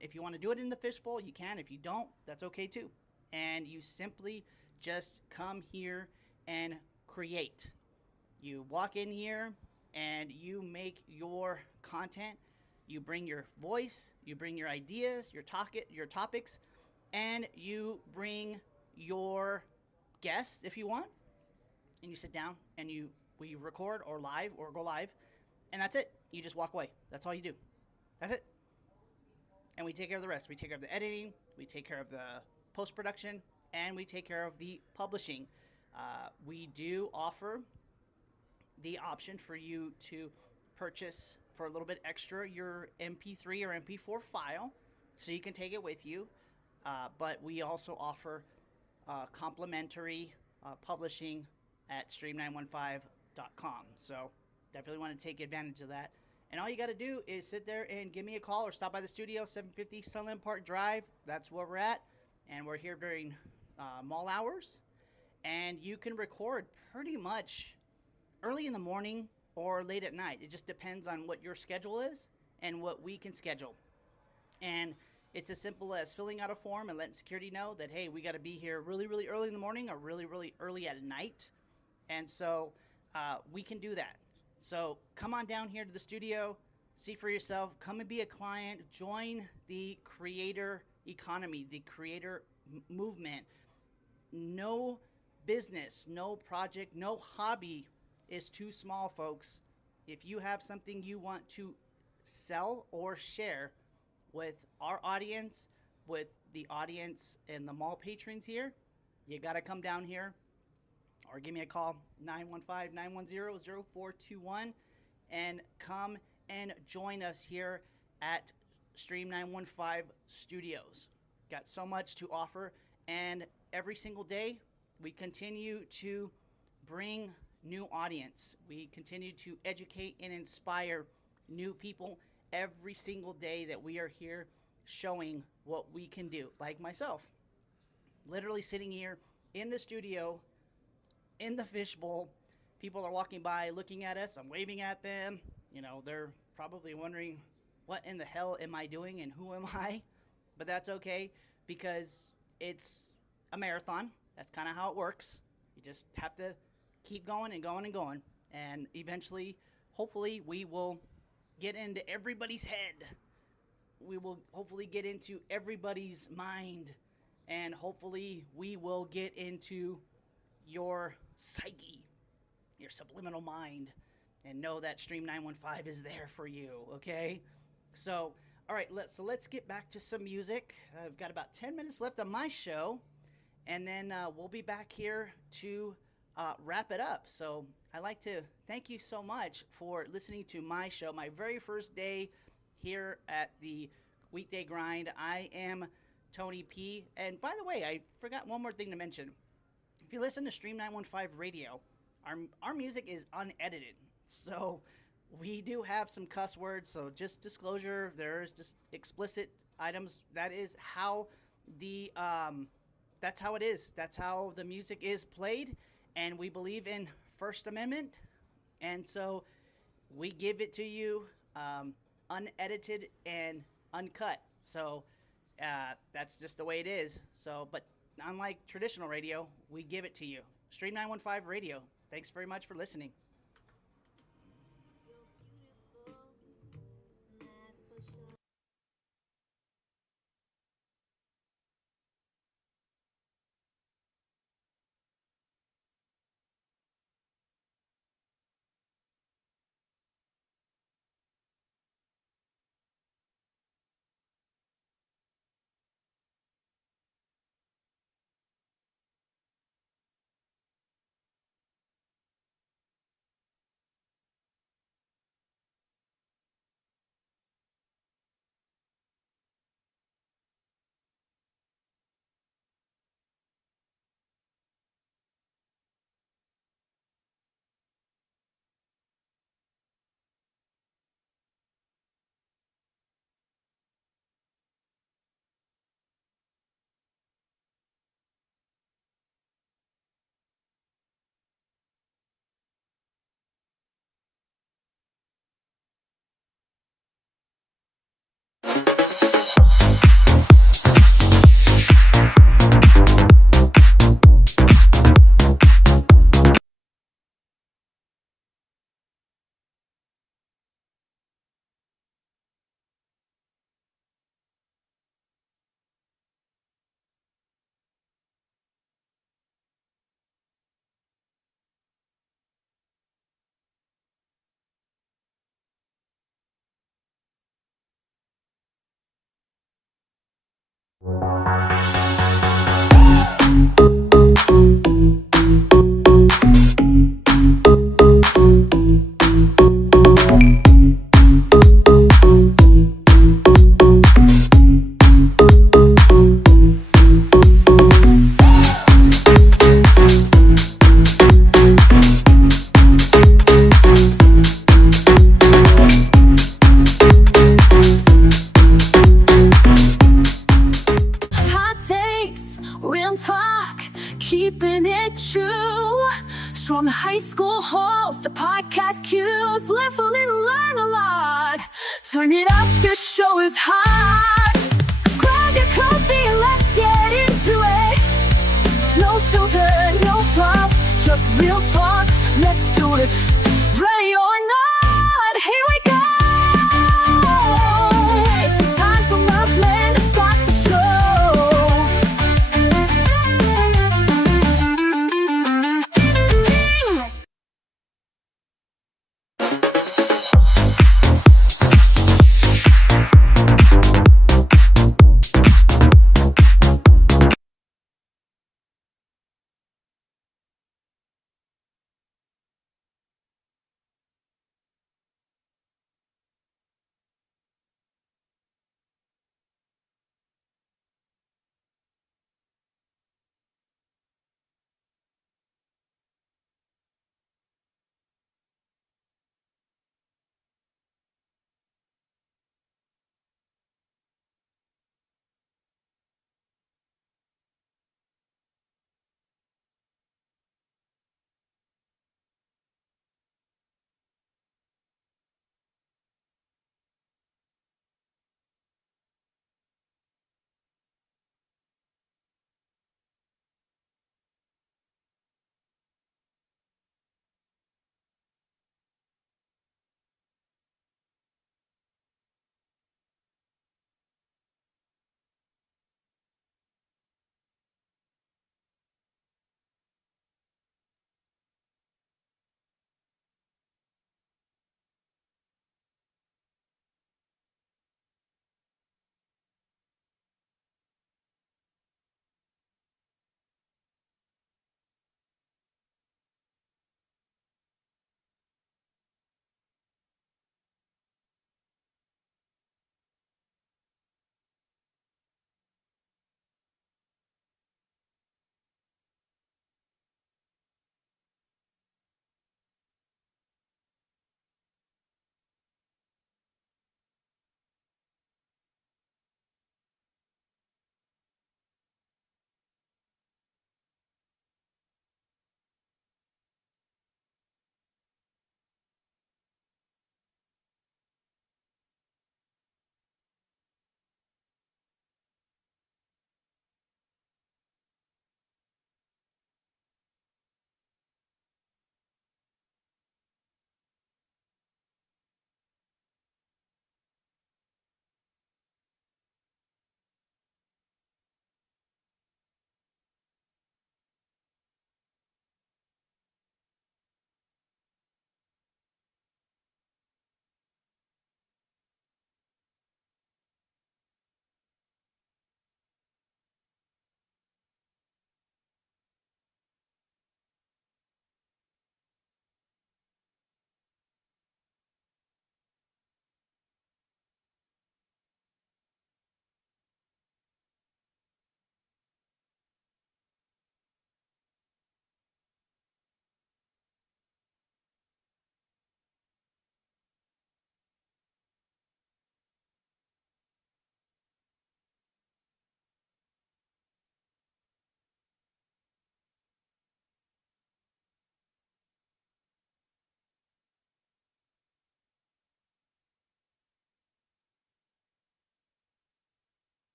If you want to do it in the fishbowl, you can. If you don't, that's okay too. And you simply just come here and create. You walk in here and you make your content. You bring your voice, you bring your ideas, your topics, and you bring your guests if you want. And you sit down and we record or go live, and that's it. You just walk away. That's all you do. That's it. And we take care of the rest. We take care of the editing, we take care of the post-production, and we take care of the publishing. We do offer the option for you to purchase for a little bit extra your MP3 or MP4 file, so you can take it with you. But we also offer complimentary publishing at stream915.com. So definitely want to take advantage of that. And all you got to do is sit there and give me a call or stop by the studio, 750 Sunland Park Drive. That's where we're at. And we're here during mall hours. And you can record pretty much early in the morning or late at night. It just depends on what your schedule is and what we can schedule. And it's as simple as filling out a form and letting security know that, hey, we got to be here really, really early in the morning or really, really early at night. And so we can do that. So come on down here to the studio, see for yourself, come and be a client, join the creator economy, the creator movement. No business, no project, no hobby is too small, folks. If you have something you want to sell or share with our audience, with the audience and the mall patrons here, you got to come down here or give me a call, 915-910-0421, and come and join us here at Stream 915 Studios. Got so much to offer, and every single day we continue to bring new audience. We continue to educate and inspire new people every single day that we are here showing what we can do. Like myself, literally sitting here in the studio, in the fishbowl. People are walking by looking at us. I'm waving at them. You know, they're probably wondering, what in the hell am I doing and who am I? But that's okay, because it's a marathon. That's kind of how it works. You just have to keep going and going and going. And eventually, hopefully, we will get into everybody's head. We will hopefully get into everybody's mind. And hopefully, we will get into your psyche, your subliminal mind, and know that Stream 915 is there for you, okay? So, all right, let's get back to some music. I've got about 10 minutes left on my show, and then we'll be back here to wrap it up. So I'd like to thank you so much for listening to my show, my very first day here at the Weekday Grind. I am Tony P. And by the way, I forgot one more thing to mention. If you listen to Stream 915 Radio, our music is unedited. So we do have some cuss words, so just disclosure, there's just explicit items. That is how that's how it is. That's how the music is played, and we believe in First Amendment, and so we give it to you unedited and uncut. So that's just the way it is. So, but unlike traditional radio, we give it to you. Stream 915 Radio. Thanks very much for listening. keeping it true. From the high school halls to podcast queues, live a little, learn a lot. Turn it up, this show is hot. Grab your coffee and let's get into it. No filter, no fluff, just real talk. Let's do it, ready or not, here we go. It's time for Loveland to start the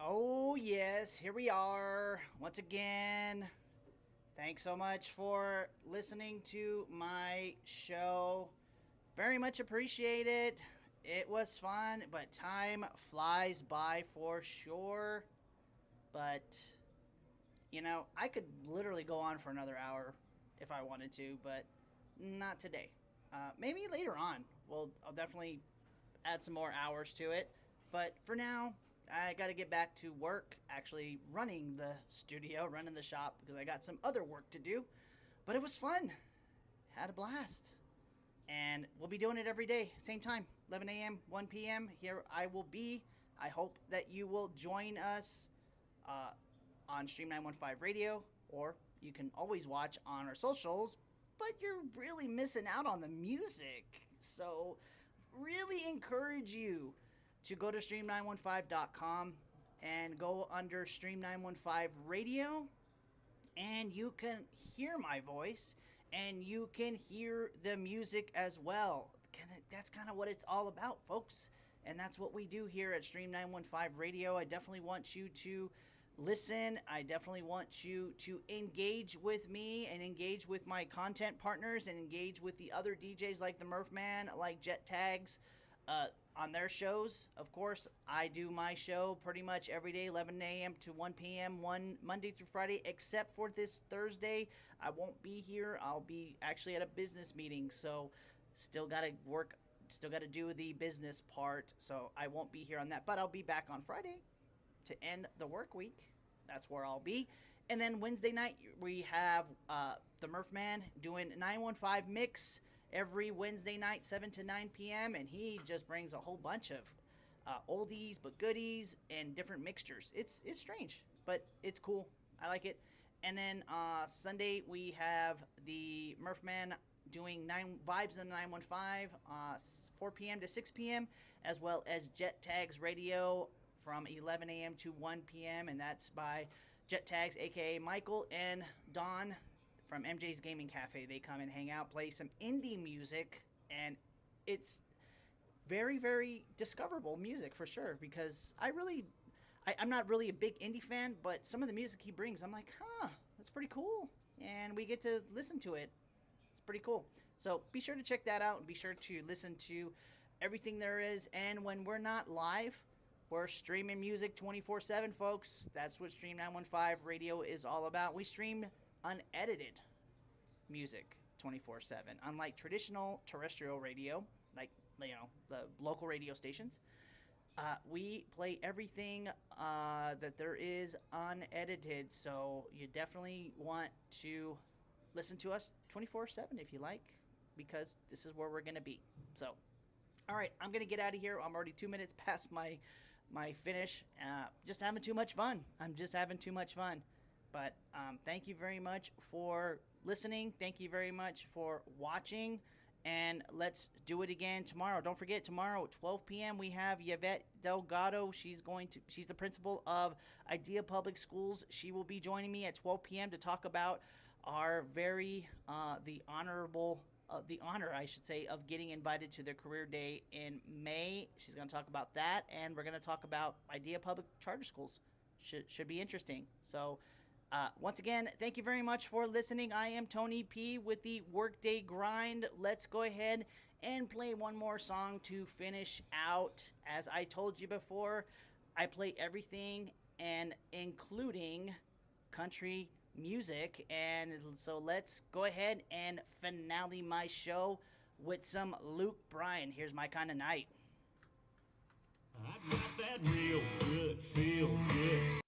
Oh, yes, here we are once again. Thanks so much for listening to my show. Very much appreciate it. It was fun, but time flies by for sure. But, I could literally go on for another hour if I wanted to, but not today. Maybe later on. I'll definitely add some more hours to it. But for now, I got to get back to work, actually running the studio, running the shop, because I got some other work to do. But it was fun. Had a blast. And we'll be doing it every day, same time, 11 a.m., 1 p.m. Here I will be. I hope that you will join us on Stream 915 Radio, or you can always watch on our socials, but you're really missing out on the music. So, really encourage you to go to stream915.com and go under Stream 915 Radio, and you can hear my voice and you can hear the music as well. That's kind of what it's all about, folks. And that's what we do here at Stream 915 Radio. I definitely want you to listen. I definitely want you to engage with me and engage with my content partners and engage with the other DJs like the Murphman, like Jet Tags, on their shows. Of course, I do my show pretty much every day, 11 a.m. to 1 p.m., Monday through Friday, except for this Thursday. I won't be here. I'll be actually at a business meeting, so still got to work, still got to do the business part, so I won't be here on that. But I'll be back on Friday to end the work week. That's where I'll be. And then Wednesday night, we have the Murphman doing 915 Mix every Wednesday night, 7 to 9 p.m., and he just brings a whole bunch of oldies but goodies and different mixtures. It's strange, but it's cool. I like it. And then Sunday, we have the Murphman doing Vibes in the 915, 4 p.m. to 6 p.m., as well as Jet Tags Radio from 11 a.m. to 1 p.m., and that's by Jet Tags, a.k.a. Michael and Don from MJ's Gaming Cafe. They come and hang out, play some indie music, and it's very, very discoverable music for sure, because I'm not really a big indie fan, but some of the music he brings, I'm like, that's pretty cool, and we get to listen to it. It's pretty cool. So be sure to check that out, and be sure to listen to everything there is, and when we're not live, we're streaming music 24/7, folks. That's what Stream 915 Radio is all about. We stream unedited music 24/7, unlike traditional terrestrial radio, like the local radio stations. We play everything that there is unedited, so you definitely want to listen to us 24/7 if you like, because this is where we're gonna be. So, all right, I'm gonna get out of here. I'm already 2 minutes past my finish. Just having too much fun. I'm just having too much fun. But thank you very much for listening. Thank you very much for watching. And let's do it again tomorrow. Don't forget, tomorrow at 12 p.m. we have Yvette Delgado. She's the principal of Idea Public Schools. She will be joining me at 12 p.m. to talk about our the honor, I should say, of getting invited to their career day in May. She's going to talk about that, and we're going to talk about Idea Public Charter Schools. Should be interesting. So, once again, thank you very much for listening. I am Tony P with the Workday Grind. Let's go ahead and play one more song to finish out. As I told you before, I play everything, and including country music, and so let's go ahead and finale my show with some Luke Bryan. Here's My Kind of Night. I got that real good, feel good.